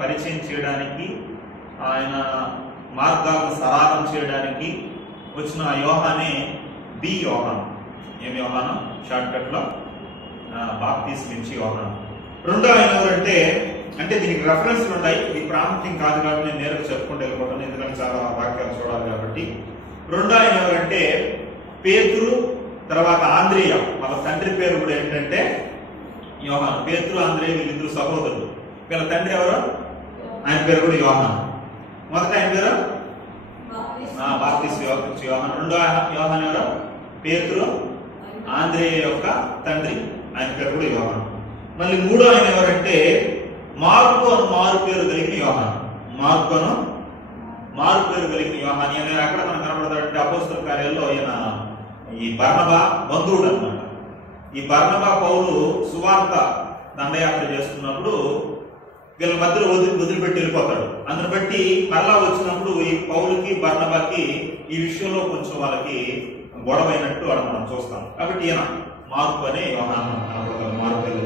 పరిచయం చేయడానికి, ఆయన మార్గాలను సరాగం చేయడానికి వచ్చిన యోహానే ది యోహాను. ఏమి యోహాను? షార్ట్ కట్ లో బాప్తిస్మం ఇచ్చే యోహాను. రెండో ఆయన ఎవరంటే, అంటే దీనికి రెఫరెన్స్లు ఉన్నాయి, ఇది ప్రాముఖ్యం కాదు కాబట్టి నేను నేరుగా చెప్పుకుంటూ వెళ్ళిపోతాను, ఎందుకంటే చాలా వాక్యాలు చూడాలి కాబట్టి. రెండో ఆయన ఎవరంటే పేతురు, తర్వాత ఆంద్రేయ. వాళ్ళ తండ్రి పేరు కూడా ఏంటంటే యోహాను. పేతురు, ఆంద్రేయ వీళ్ళిద్దరు సహోదరులు. వీళ్ళ తండ్రి ఎవరు? ఆయన పేరు కూడా యోహాను. మొదట ఆయన పేరు బాప్తిస్మం ఇచ్చే యోహాను. రెండో యోహాను ఎవరు? పేతురు, ఆంద్రేయ యొక్క తండ్రి, ఆయన పేరు కూడా యోహాను. మళ్ళీ మూడో ఆయన ఎవరంటే మార్కు అని మారు పేరు కలిగిన యోహాను. మార్కు అను మారు పేరు కలిగిన యోహాను. ఈయన ఎక్కడ మనకు కనబడతాడంటే అపోస్తల కార్యాల్లో ఈయన ఈ బర్నబా బంధువుడు అన్నమాట. ఈ బర్నబా పౌలు సువార్త దండయాత్ర చేస్తున్నప్పుడు వీళ్ళ మధ్యలో వదిలిపెట్టి వెళ్ళిపోతాడు. అందుని బట్టి మరలా వచ్చినప్పుడు ఈ పౌలుకి బర్నబాకి ఈ విషయంలో కొంచెం వాళ్ళకి గొడవైనట్టు అలా మనం చూస్తాం. కాబట్టి ఈయన మార్కు అనే యోహాను కనబడతాడు, మారు పేరు.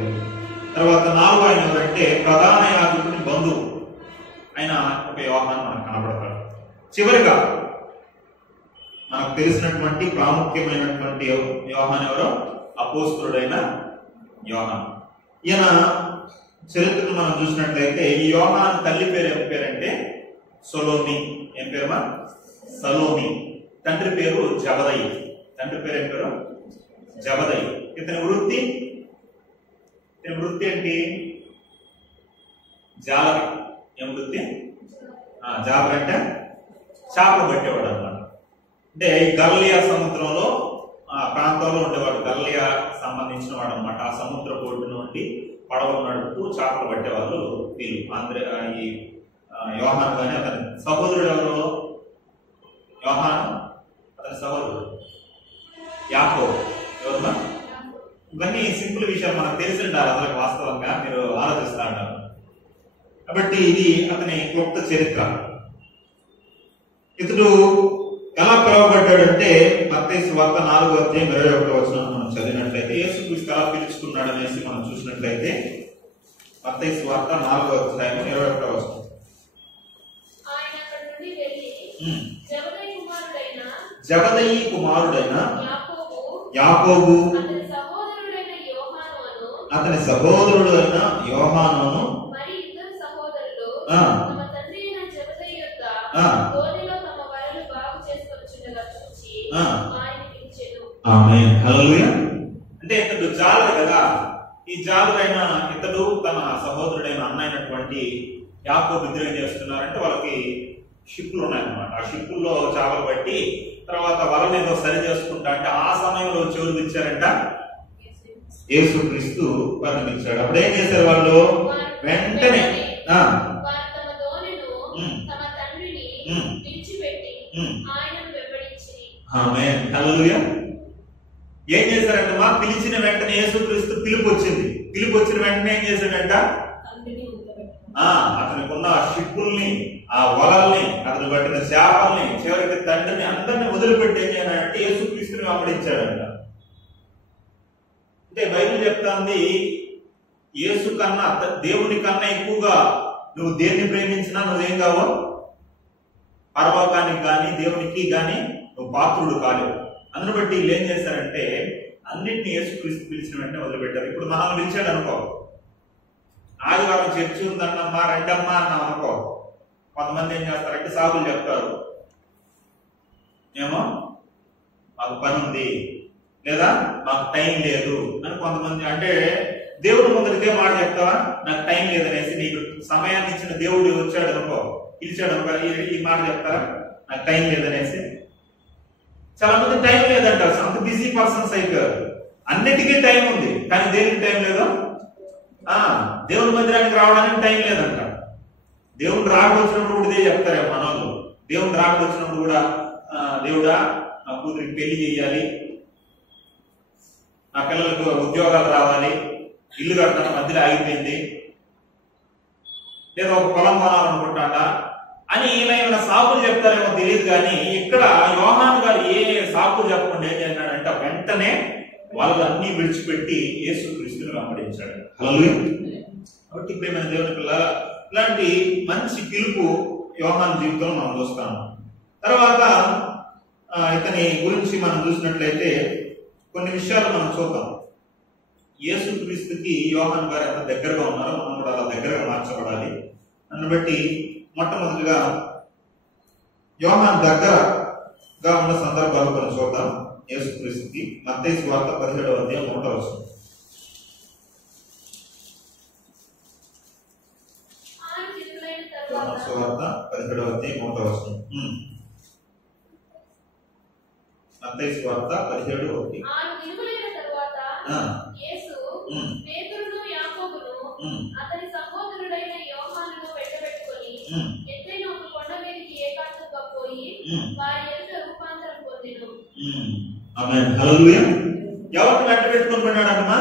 తర్వాత నాలుగు ఆయన ఎవరంటే ప్రధాన యాజకుని బంధువు, ఆయన ఒక యోహాను మనకు కనబడతాడు. చివరిగా మనకు తెలిసినటువంటి ప్రాముఖ్యమైనటువంటి యోహాను ఎవరో అపోస్తలుడైన యోహాను. ఈయన చరిత్రను మనం చూసినట్లయితే ఈ యోహాను తల్లి పేరు ఏం పేరంటే సొలోమి. ఏం పేరుమా? సలోమి. తండ్రి పేరు జబదయి. తండ్రి పేరు ఏం పేరు? జబదయి. ఇతని వృత్తి ఏంటి? జాలరి. ఏం వృత్తి? జాలరి అంటే చేపలు పట్టేవాడు అన్నమాట. అంటే ఈ గలిలయ సముద్రంలో ప్రాంతంలో ఉండేవాడు, గలిలయ సంబంధించిన వాడు అనమాట. ఆ సముద్ర ఒడ్డు నుండి పడవలు నడుపుతూ చేపలు పట్టేవాళ్ళు వీళ్ళు. ఈ యోహాను కానీ అతని సహోదరుడు ఎవరు? యోహాను అతని సహోదరుడు యాకోబు. ఎవరు? ఇవన్నీ సింపుల్ విషయాలు మనకు తెలిసి ఉండాలి, అసలు వాస్తవంగా మీరు ఆలోచిస్తా ఉంటారు. కాబట్టి ఇది అతని క్లుప్త చరిత్ర. ఇతడు ఎలా పిలువబడ్డాడంటే మత్తయి సువార్త 4:21 మనం చదివినట్లయితే యేసుక్రీస్తు ఎలా పిలుచుకున్నాడు అనేసి మనం చూసినట్లయితే మత్తయి సువార్త 4:21 జబదయి కుమారుడైన యాకోబు అతని సహోదరుడు అయిన యోహానును అంటే ఇతడు జాలరు కదా. ఈ జాలరైన ఇతడు తన సహోదరుడైన అన్న అయినటువంటి యాకోబు ఇద్దరు ఏం చేస్తున్నారంటే వాళ్ళకి షిప్లు ఉన్నాయన్నమాట. ఆ షిప్పుల్లో చేపలు పట్టి తర్వాత వలని ఏదో సరి చేసుకుంటా అంటే ఆ సమయంలో చెవులు ఇచ్చారంట యేసుక్రీస్తు వర్ణించాడు. అప్పుడు ఏం చేశారు వాళ్ళు? వెంటనే ఏం చేశారంట? మా పిలిచిన వెంటనే యేసుక్రీస్తు పిలుపు వచ్చిన వెంటనే ఏం చేశాడంట? అతనికి ఉన్న షిప్పుల్ని, ఆ వలల్ని, అతను పట్టిన చేపల్ని, చివరికి తండ్రిని అందరిని వదిలిపెట్టి ఏం చేయాలంటే యేసుక్రీస్తుని వెంబడించాడంట. అంటే బైబిల్ చెప్తాంది యేసు కన్నా దేవుని కన్నా ఎక్కువగా నువ్వు దేన్ని ప్రేమించినా నువ్వేం కావు? పరలోకానికి కానీ దేవునికి కానీ నువ్వు పాత్రుడు కాలేవు. అందును బట్టి వీళ్ళు ఏం చేశారంటే అన్నింటినీ యేసుక్రీస్తు పిలిచిన వెంటనే వదిలిపెట్టారు. ఇప్పుడు మనల్ని పిలిచాడు అనుకో, ఆదివారం చర్చి ఉందన్నమ్మా రెండమ్మా అన్నాం అనుకో, కొంతమంది ఏం చేస్తారంటే సాగులు చెప్తారు, ఏమో మాకు పని ఉంది లేదా మాకు టైం లేదు అని కొంతమంది. అంటే దేవుడు ముందర ఇదే మాట చెప్తావా? నాకు టైం లేదనేసి. నీకు సమయాన్ని ఇచ్చిన దేవుడు వచ్చాడు అనుకో, పిలిచాడు అనుకో, ఈ మాట చెప్తారా? నాకు టైం లేదనేసి. చాలా మంది టైం లేదంటారు, అంత బిజీ పర్సన్స్ అయిపోయారు. అన్నిటికీ టైం ఉంది కానీ దేనికి టైం లేదు? దేవుని మందిరానికి రావడానికి టైం లేదంట. దేవుని రాకడ వచ్చినప్పుడు కూడా ఇదే చెప్తారేమో మన వాళ్ళు. దేవుని రాకడ వచ్చినప్పుడు కూడా దేవుడా నా కూతురికి పెళ్లి చేయాలి, నా పిల్లలకు ఉద్యోగాలు రావాలి, ఇల్లు కట్టడం మధ్యలో ఆగిపోయింది, లేదా ఒక పొలం కొనాలనుకుంటాడా అని ఏమైనా సాకులు చెప్తారేమో తెలియదు. కానీ ఇక్కడ యోహాను గారు ఏ సాకులు చెప్పకుండా ఏం చేశాడంటే వెంటనే వాళ్ళన్నీ విడిచిపెట్టి యేసుక్రీస్తుని వెంబడించాడు. హల్లెలూయా. కాబట్టి ప్రేమైన దేవుని పిల్ల ఇలాంటి మంచి పిలుపు యోహాను జీవితంలో మనం చూస్తాము. తర్వాత ఇతని గురించి మనం చూసినట్లయితే కొన్ని విషయాలు మనం చూద్దాం. యేసుక్రీస్తుకి యోహాను గారు ఎంత దగ్గరగా ఉన్నారో మనం కూడా అలా దగ్గరగా మార్చబడాలి. దాన్ని బట్టి మొట్టమొదటిగా యోహాను దగ్గరగా ఉన్న సందర్భాలు మనం చూద్దాం. యేసుక్రీస్తుకి మత్తయి సువార్త 17వ అధ్యాయం 1వ వచనం. సువార్త 17వ అధ్యాయం 1వ వచనం. మత్తయి సువార్త 17:1. అతని సహోదరుడైన యోహానును వెంటబెట్టుకొని ఎత్తైన ఒక కొండ మీదకి ఏకాంతంగా పోయి వారి ఎదుట రూపాంతరం పొందెను. ఆమేన్. హల్లెలూయా. ఎవరిని వెంటబెట్టుకొని పోయినాడమ్మా?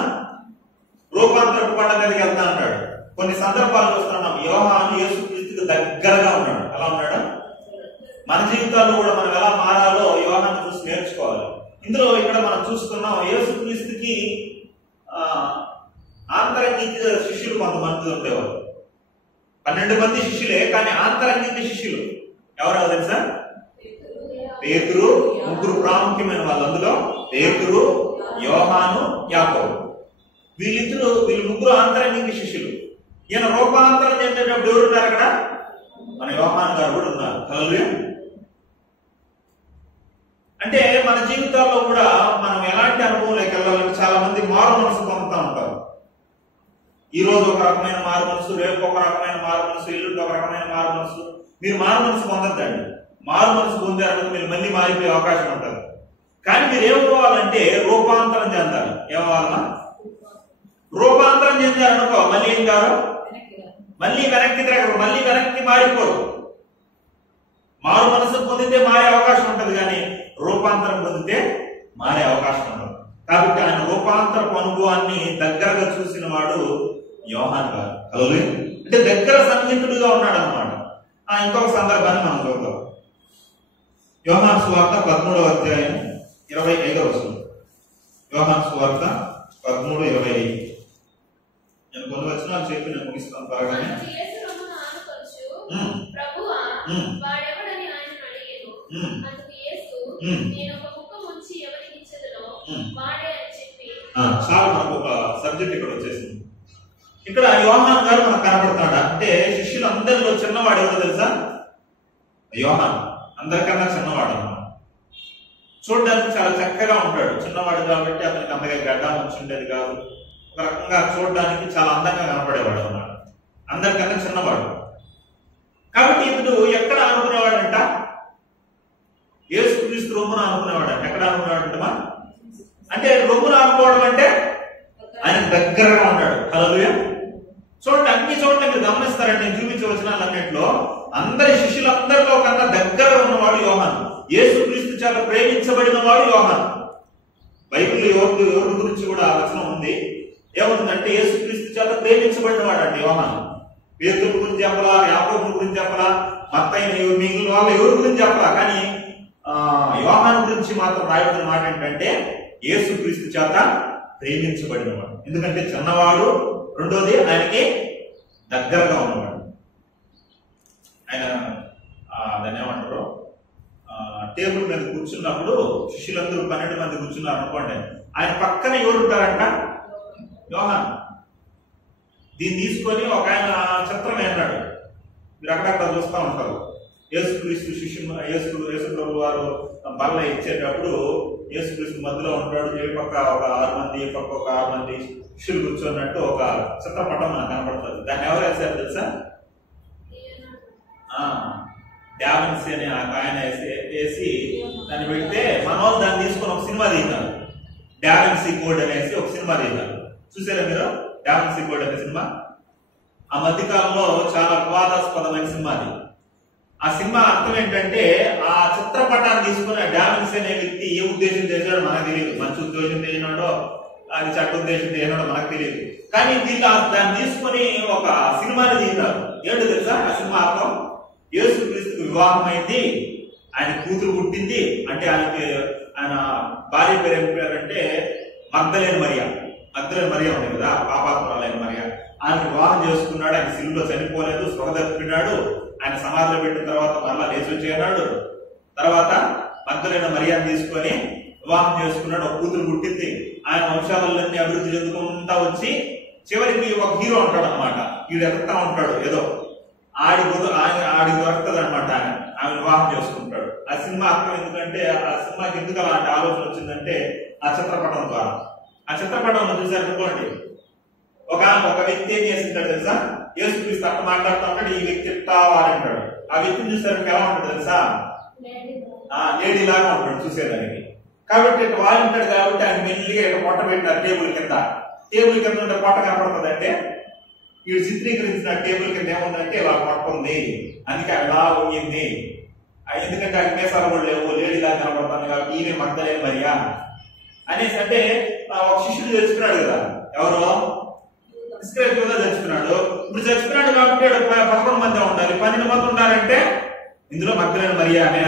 రూపాంతరపు కొండ మీదకి వెళ్తా అన్నాడు. కొన్ని సందర్భాలు చూస్తున్నాం యోహాను యేసుక్రీస్తుకి దగ్గరగా ఉన్నాడు. ఎలా ఉన్నాడు? మన జీవితాల్లో కూడా మనం ఎలా మారాలో యోహాను చూసి నేర్చుకోవాలి. ఇందులో ఇక్కడ మనం చూస్తున్నాం యేసుక్రీస్తుకి ఆంతరంగిక శిష్యులు కొంతమంది ఉండేవారు. 12 మంది శిష్యులే, కానీ ఆంతరంగిక శిష్యులు ఎవరో తెలుసా? పేతురు, ముగ్గురు ప్రాముఖ్యమైన వాళ్ళు. అందులో పేతురు, యోహాను, యాకోబు. వీళ్ళు ముగ్గురు ఆంతరంగిక శిష్యులు. ఈయన రూపాంతరం చెందేటప్పుడు ఎవరున్నారు అక్కడ? మన యోహాను గారు కూడా ఉన్నారు. హల్లెలూయా. అంటే మన జీవితాల్లో కూడా మనం ఎలాంటి అనుభవంలోకి వెళ్ళాలంటే చాలా మంది మారు మనసు పొందుతూ ఉంటారు. ఈ రోజు ఒక రకమైన మారు మనసు, రేపు ఒక రకమైన మారు మనసు, ఎల్లుండి ఒక రకమైన మారు మనసు. మీరు మారు మనసు పొందొద్దండి. మారు మనసు పొందారనుకో మీరు మళ్ళీ మారిపోయే అవకాశం ఉంటుంది. కానీ మీరు ఏమవ్వాలంటే రూపాంతరం చెందాలి. ఏమవ్వాలన్నా? రూపాంతరం చెందారనుకో మళ్ళీ ఏం కాదు, మళ్ళీ వెనక్కి తిరగరు, మళ్ళీ వెనక్కి మారిపోరు. మారు మనసు పొందితే మారే అవకాశం ఉంటుంది, కానీ రూపాంతరం పొందితే మారే అవకాశం ఉండదు. కాబట్టి ఆయన రూపాంతరపు అనుభవాన్ని దగ్గరగా చూసిన వాడు యోహాను గారు. హల్లెలూయా. అంటే దగ్గర సన్నిహితుడిగా ఉన్నాడు అన్నమాట. ఇంకొక సందర్భాన్ని మనం చూద్దాం. యోహాను సువార్త 13వ అధ్యాయం 25వ వచనం. యోహాను సువార్త 13:25. నేను కొన్ని వచనాలు చెప్పి నేను ముగిస్తాను త్వరగానే. చాలా మనకు ఒక సబ్జెక్ట్ ఇక్కడ వచ్చేసింది. ఇక్కడ యోహాను గారు మనకు కనపడతాడా అంటే శిష్యులందరిలో చిన్నవాడు ఎవరో తెలుసా? యోహాను. అందరికన్నా చిన్నవాడు అన్నమాట. చూడడానికి చాలా చక్కగా ఉంటాడు. చిన్నవాడు కాబట్టి అతనికి అంతగా గడ్డ మంచి ఉండేది కాదు. ఒక రకంగా చూడడానికి చాలా అందంగా కనపడేవాడు అన్నమాట. అందరికన్నా చిన్నవాడు. కాబట్టి ఇతడు ఎక్కడ అనుకునేవాడంట? యేసుక్రీస్తు రొమ్మున అనుకునేవాడంట. ఎక్కడ అనుకునేవాడంటమా? అంటే రొమ్మున అనుకోవడం అంటే ఆయన దగ్గరగా ఉంటాడు. హల్లెలూయా. చూడండి, అన్ని చోట్ల మీరు గమనిస్తారంటే నేను చూపించవలసిన అన్నింటిలో అందరి శిష్యులందరిలో కన్నా దగ్గరగా ఉన్నవాడు యోహాను. యేసుక్రీస్తు చేత ప్రేమించబడిన వాడు యోహాను. బైబిల్ ఎవరి గురించి కూడా వచనం ఉంది. ఏముందంటే యేసుక్రీస్తు చేత ప్రేమించబడిన వాడు అంటే యోహాను. పేతురు గురించి చెప్పలా, యాకోబు గురించి చెప్పలా, మత్తయి మిగిలిన వాళ్ళ ఎవరి గురించి చెప్పలా. కానీ యోహాను గురించి మాత్రం రాయబడిన మాట ఏంటంటే యేసుక్రీస్తు చేత ప్రేమించబడినవాడు. ఎందుకంటే చిన్నవాడు, రెండోది ఆయనకి దగ్గరగా ఉన్నవాడు. ఆయన దాన్ని ఏమంటారు, టేబుల్ మీద కూర్చున్నప్పుడు శిష్యులందరూ 12 మంది కూర్చున్నారు అనుకోండి, ఆయన పక్కన ఎవరు ఉంటారంట? యోహాను. దీన్ని తీసుకొని ఒక ఆయన చిత్రం అన్నాడు. మీరు అక్కడక్కడ చూస్తూ ఉంటారు. యేసుక్రీస్తు యేసుప్రభు వారు బల్ల ఇచ్చేటప్పుడు యేసుక్రీస్తు మధ్యలో ఉంటాడు. ఏ పక్క ఒక 6 మంది, ఏ పక్క ఒక 6 మంది శిష్యులు కూర్చున్నట్టు ఒక చిత్రపటం మనకు కనబడుతుంది. దాన్ని ఎవరు వేసారు తెలుసా? డావిన్సీ అనే ఆయన వేసి దాన్ని పెడితే మన వాళ్ళు దాన్ని తీసుకొని ఒక సినిమా తీశారు. డావిన్సీ కోడ్ అనేసి ఒక సినిమా తీశారు. చూసారా మీరు డావిన్సీ కోడ్ అనే సినిమా? ఆ మధ్యకాలంలో చాలా వివాదాస్పదమైన సినిమా అది. ఆ సినిమా అర్థం ఏంటంటే ఆ చిత్రపటాన్ని తీసుకుని డావిన్సీ అనే వ్యక్తి ఏ ఉద్దేశం చేశాడో మనకు తెలియదు. మంచి ఉద్దేశం చేసినాడో అది చెడ్డ ఉద్దేశం చేసినాడో మనకు తెలియదు. కానీ వీళ్ళు దాన్ని తీసుకుని ఒక సినిమాని తీశారు. ఏంటో తెలుసా ఆ సినిమా అర్థం? యేసుక్రీస్తుకు వివాహం అయింది, ఆయన కూతురు పుట్టింది అంటే ఆయన భార్య పేరు ఏం పేరు అంటే మగ్దలేని మరియా. మగ్దలేని మరియా ఉంది కదా, పాపాత్మురాలైన మరియా. ఆయన వివాహం చేసుకున్నాడు, ఆయన సిలువలో చనిపోలేదు, స్పృహ తప్పినాడు, ఆయన సమాధిలో పెట్టిన తర్వాత మరలా లేచి వచ్చేనాడు. తర్వాత మగ్దలైన మరియాను తీసుకొని వివాహం చేసుకున్నాడు, ఒక కూతురు పుట్టింది. ఆయన వంశాలన్నీ అభివృద్ధి చెందుకుంటా వచ్చి చివరికి ఒక హీరో ఉంటాడు అనమాట. వీడు ఎదుగుతా ఉంటాడు, ఏదో ఆడికి దొరుకుతుంది అనమాట. ఆమె వివాహం చేసుకుంటాడు. ఆ సినిమా అర్థం ఎందుకంటే, ఆ సినిమాకి ఎందుకు అలాంటి ఆలోచన వచ్చిందంటే ఆ చిత్రపటం ద్వారా. ఆ చిత్రపటంలో చూసారు అనుకోండి, ఒక వ్యక్తి ఏం చేసింటాడు తెలుసా, యేసుక్రీస్తు అట్లా మాట్లాడుతూ ఉంటాడు, ఈ వ్యక్తి ఇట్టా వాడంటాడు. ఆ వ్యక్తిని చూసారు ఎలా ఉంటుంది తెలుసా, లేడీ లాగా ఉంటాడు చూసేదానికి. కాబట్టి ఇట్లా వాడింటాడు కాబట్టి ఆయన మెల్లిగా ఇట్లా పొట్ట పెట్టినారు టేబుల్ కింద. టేబుల్ కింద ఉంటే పొట్ట కనపడుతుంది అంటే, వీడు చిత్రీకరించిన టేబుల్ కింద ఏముందంటే ఇలా పొట్ట ఉంది, అందుకే అలా పోయింది. ఎందుకంటే ఆ కేసాలు కూడా లేవు, లేడీ లాగా కనపడుతుంది కాబట్టి ఈమె మగ్దలేని మరియా అనేసి. అంటే ఒక శిష్యుడు చచ్చిపోయాడు కదా, ఎవరో చచ్చిపోయినాడు. ఇప్పుడు చచ్చిపోయినాడు కాబట్టి 11 మంది ఉండాలి, 12 మంది ఉండాలంటే ఇందులో మగ్దలేని మరియానే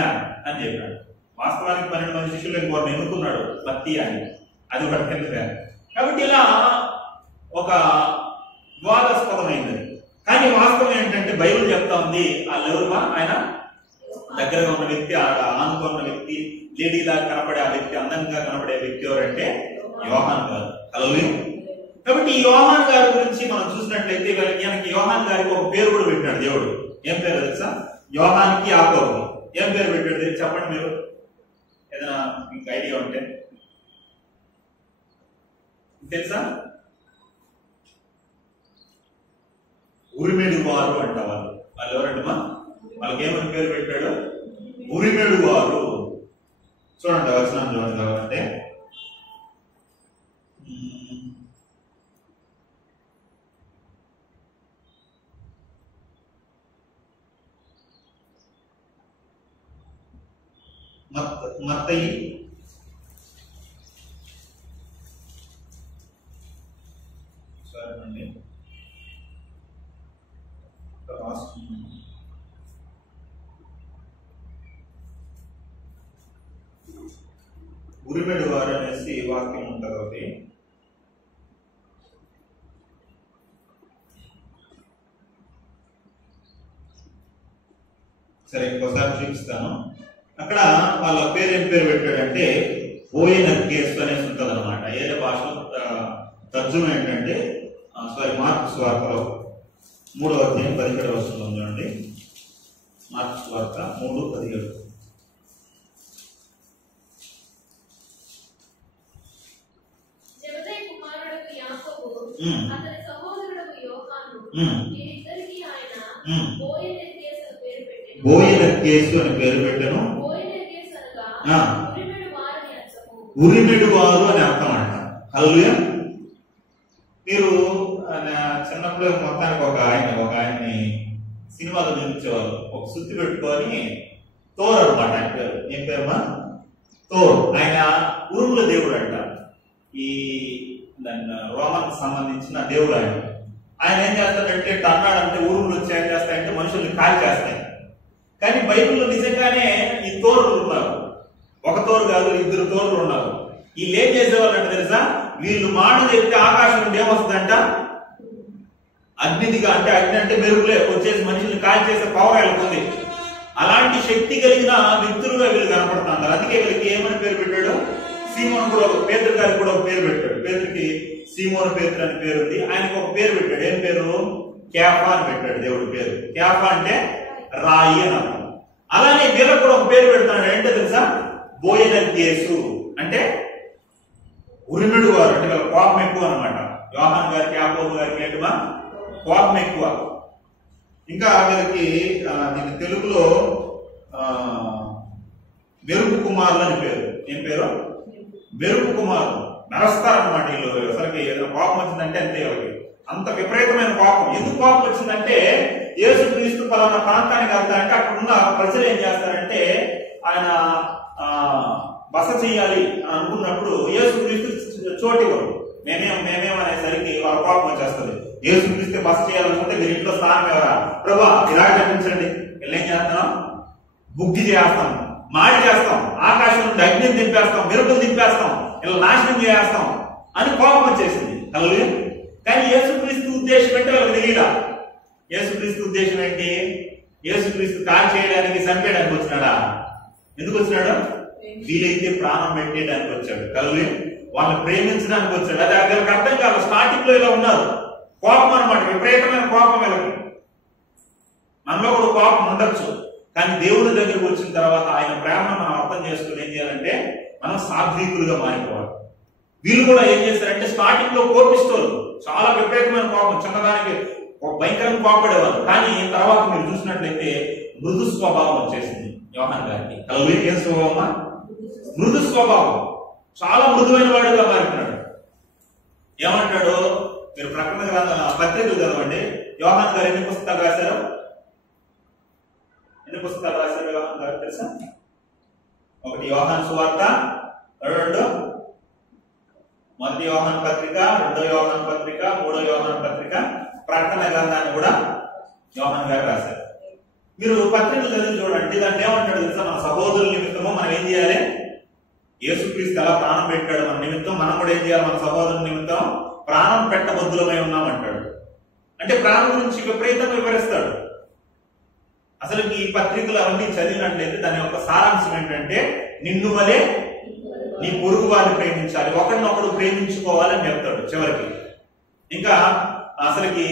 అని చెప్పాడు. వాస్తవానికి 12 మంది శిష్యులు ఇంకోరిని ఎన్నుకున్నాడు, భక్తి అని. అది ఒకటి కింద. కాబట్టి ఇలా ఒక వివాదాస్పదమైనది. కానీ వాస్తవం ఏంటంటే బైబిల్ చెప్తా ఉంది, వాళ్ళెవరుమా ఆయన దగ్గరగా ఉన్న వ్యక్తి, ఆనుకున్న వ్యక్తి, లేడీలా కనపడే ఆ వ్యక్తి, అందంగా కనపడే వ్యక్తి ఎవరంటే యోహాను గారు. హల్లెలూయా. కాబట్టి ఈ యోహాను గారి గురించి మనం చూసినట్లయితే ఈయనకి యోహాను గారికి ఒక పేరు కూడా పెట్టాడు దేవుడు. ఏం పేరు తెలుసా? యోహానికి యాకోబు. ఏం పేరు పెట్టాడు చెప్పండి మీరు, ఏదైనా మీకు ఐడియా ఉంటే. తెలుసా? ఉరిమెడు వారు అంట వాళ్ళు. వాళ్ళు ఎవరంటమా? వాళ్ళకి ఏమని పేరు పెట్టాడు? ఉరిమెడు వారు. చూడండి వచనం చూడండి కావాలంటే, మత్తయి 'ఉరిమెడు వారు' అనేసి వాక్యం ఉంటుంది ఒకటి. సరే ఇంకోసారి చూపిస్తాను. అక్కడ వాళ్ళ పేరు ఏం పేరు పెట్టాడంటే బోయనర్కేసు అనేసి ఉంటుంది అనమాట. ఏదో భాషలో తర్జుమా ఏంటంటే, మార్కు సువార్తలో 3వ అధ్యాయం 17వ వచనంలో ఉందండి. మార్కు సువార్త 3:17. అతని సహోదరుడు యోహాను, వీరిద్దరికీ ఆయన బోయనర్కేసు అని పేరు పెట్టాను. బోయనర్కేసు అనగా ఉరిమెడు వారు అని అర్థం అంట. హల్లెలూయా. మీరు చిన్నప్పుడు మొత్తానికి ఒక ఆయన్ని సినిమాలో చూపించేవాళ్ళు. ఒక సుత్తి పెట్టుకొని తోర్ అనమాట ఆయన పేరు. ఏం పేరుమా? తోర్. ఆయన ఉరుముల దేవుడు అంట. ఈ రోమన్ సంబంధించిన దేవుడు ఆయన. ఆయన ఏం చేస్తాడంటే అన్నాడంటే ఉరుములు వచ్చి ఏం చేస్తాయంటే మనుషుల్ని కాల్ చేస్తాయి. కానీ బైబిల్లో నిజంగానే ఈ తోరులు ఉన్నారు. ఒక తోరు కాదు, 2 తోరులు ఉన్నారు. వీళ్ళు ఏం చేసేవాళ్ళు అంటే తెలుసా, వీళ్ళు మాట చెప్తే ఆకాశం నుండి ఏమొస్తుందంట, అగ్నిదిగా. అంటే అగ్ని అంటే మెరుగులే వచ్చేసి మనుషుల్ని కాల్ చేసే పవర్ వెళ్ళిపోతుంది. అలాంటి శక్తి కలిగిన వ్యక్తులుగా వీళ్ళు కనపడుతున్నారు. అందుకే వీళ్ళకి ఏమని పేరు పెట్టాడు? సీమోను కూడా, పేతురు గారికి కూడా ఒక పేరు పెట్టాడు. పేతురికి సీమోను పేతురు అని పేరు ఉంది. ఆయనకు ఒక పేరు పెట్టాడు. ఏం పేరు? కేఫా అని పెట్టాడు దేవుడి పేరు. కేఫా అంటే రాయి అని అర్థం. అలానే వీళ్ళకు కూడా ఒక పేరు పెడతాడు. ఏంటో తెలుసా? బోయనర్కేసు అంటే ఉరిమెడు వారు. అంటే వీళ్ళ కోపం ఎక్కువ అనమాట. యోహాను గారికి యాకోబు గారికి ఏంటమా? కోపం ఎక్కువ. ఇంకా వీళ్ళకి దీని తెలుగులో మెరుపు కుమారులు అని పేరు. ఏం పేరు? మెరుపు కుమారులు. నరస్తారనమాట వీళ్ళు. అసలుకి ఏదైనా కోపం వచ్చిందంటే అంతే వాళ్ళకి. అంత విపరీతమైన కోపం. ఎందుకు కోపం వచ్చిందంటే, యేసుక్రీస్తు పలానా ప్రాంతానికి వెళ్తారంటే అక్కడ ఉన్న ప్రజలు ఏం చేస్తారంటే, ఆయన బస చేయాలి అనుకున్నప్పుడు యేసుక్రీస్తు చోటివ్వరు. మేమేమనేసరికి వాళ్ళ కోపం వచ్చేస్తుంది. యేసుక్రీస్తు బస చేయాలనుకుంటే మీరు ఇంట్లో స్థానం ఎవరా? ప్రభా ఇలా కనిపించండి. వీళ్ళు ఏం చేస్తాం? బుద్ధి చేస్తాం, మాడి చేస్తాం, ఆకాశం నుండి అగ్నిని దింపేస్తాం, మెరుపులు దింపేస్తాం, ఇలా నాశనం చేస్తాం అని కోపం వచ్చేసింది. హల్లెలూయా. కానీ యేసుక్రీస్తు ఉద్దేశం ఏంటి వాళ్ళకి తెలియదా? యేసుక్రీస్తు ఉద్దేశం ఏంటి? యేసుక్రీస్తు కాల్ చేయడానికి, చంపేయడానికి వచ్చినాడా? ఎందుకు వచ్చినాడు? వీలైతే ప్రాణం పెట్టేయడానికి వచ్చాడు. కలుగులే వాళ్ళని ప్రేమించడానికి వచ్చాడు. అది వాళ్ళకి అర్థం కాదు. స్టార్టింగ్ లో ఇలా ఉన్నారు, కోపం అనమాట, విపరీతమైన కోపం వీళ్ళకి. మనలో కూడా కోపం ఉండొచ్చు, కానీ దేవుని దగ్గరికి వచ్చిన తర్వాత ఆయన ప్రేమను మనం అర్థం చేసుకుని ఏం చేయాలంటే మనం సాత్వికులుగా మారిపోవాలి. వీళ్ళు కూడా ఏం చేశారంటే స్టార్టింగ్ లో కోపిస్తారు, చాలా విపరీతమైన కోపం, చిన్నదానికి భయంకరంగా కోపడేవారు. కానీ తర్వాత మీరు చూసినట్లయితే మృదు స్వభావం వచ్చేసింది యోహాన్ గారికి. కలుగులే ఏం స్వభావమా? మృదు స్వభావం, చాలా మృదువైన వాడుగా మారిపోయాడు. ఏమంటాడు? మీరు ప్రకటన పత్రికలు చదవండి. యోహాన్ గారు ఎన్ని పుస్తకాలు రాశారు? ఎన్ని పుస్తకాలు రాశారు యోహాన్ గారు తెలుసా? ఒకటి యోహాన్ సువార్త, రెండు మొదటి యోహాన్ పత్రిక, రెండో యోహాన్ పత్రిక, మూడో యోహాన్ పత్రిక, ప్రకటన గ్రంథాన్ని కూడా యోహాన్ గారు రాశారు. మీరు పత్రికలు చదివి చూడండి. దాన్ని ఏమంటాడు తెలుసా? మన సహోదరుల నిమిత్తము మనం ఏం చేయాలి? యేసుక్రీస్తు ఎలా ప్రాణం పెట్టాడు మన నిమిత్తం, మనం కూడా ఏం చేయాలి? మన సహోదరుల నిమిత్తం ప్రాణం పెట్టబద్దులమై ఉన్నామంటాడు. అంటే ప్రాణం గురించి విపరీతంగా వివరిస్తాడు. అసలు ఈ పత్రికలు అవన్నీ చదివినట్లయితే దాని యొక్క సారాంశం ఏంటంటే నిన్ను వలే నీ పొరుగు వారిని ప్రేమించాలి, ఒకరినొకడు ప్రేమించుకోవాలని చెప్తాడు చివరికి. ఇంకా అసలుకి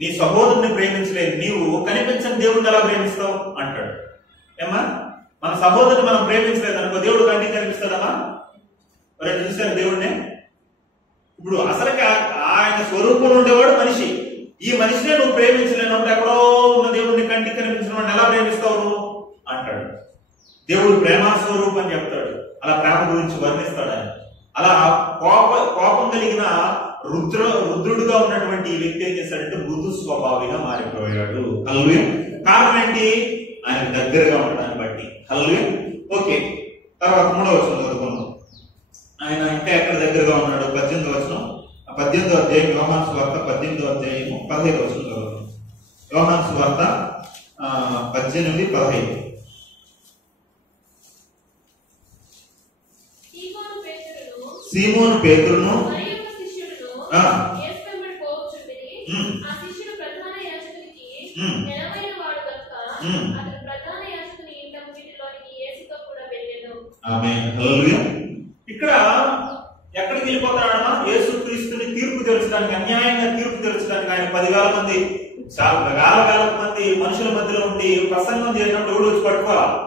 నీ సహోదరుని ప్రేమించలేదు, నీవు కనిపించని దేవుడిని ఎలా ప్రేమిస్తావు అంటాడు. ఏమా మన సహోదరుని మనం ప్రేమించలేదు అనుకో, దేవుడు కంటికి కనిపిస్తాడమ్మా? మరి చూసారు దేవుడిని? ఇప్పుడు అసలుకి ఆయన స్వరూపంలో ఉండేవాడు మనిషి. ఈ మనిషినే నువ్వు ప్రేమించలేనప్పుడు ఎక్కడో ఉన్న దేవుడిని కంటికి కనిపించిన వాడిని ఎలా ప్రేమిస్తావు అంటాడు. దేవుడు ప్రేమ స్వరూపం అని చెప్తాడు. అలా ప్రేమ గురించి వర్ణిస్తాడు ఆయన. అలా కోపం కలిగిన రుద్రుడుగా ఉన్నటువంటి ఈ వ్యక్తి ఏం చేస్తాడంటే మృదు స్వభావిగా మారిపోయాడు. హల్లెలూయా. కారణం ఏంటి? ఆయన దగ్గరగా ఉండడాన్ని బట్టి. హల్లెలూయా. ఓకే, తర్వాత 3వ వచనం చదువుకుందాం. ఆయన ఇంకా ఎక్కడ దగ్గరగా ఉన్నాడు? 18వ వచనం, 18వ అధ్యాయం యోహాను సువార్త 18వ అధ్యాయము 15వ వచనం చదువుకుందాం. యోహాను సువార్త 18:15. సీమోను పేతురును ఇక్కడ ఎక్కడికి వెళ్ళిపోతాడమ్మా? యేసుక్రీస్తుని తీర్పు తెలుసడానికి, అన్యాయంగా తీర్పు తెలుసడానికి ఆయన 10,000 మంది, వేల మంది మనుషుల మధ్యలో ఉండి ప్రసంగం చేసినప్పుడు ఎవడు వచ్చి పట్టుకోవాలి?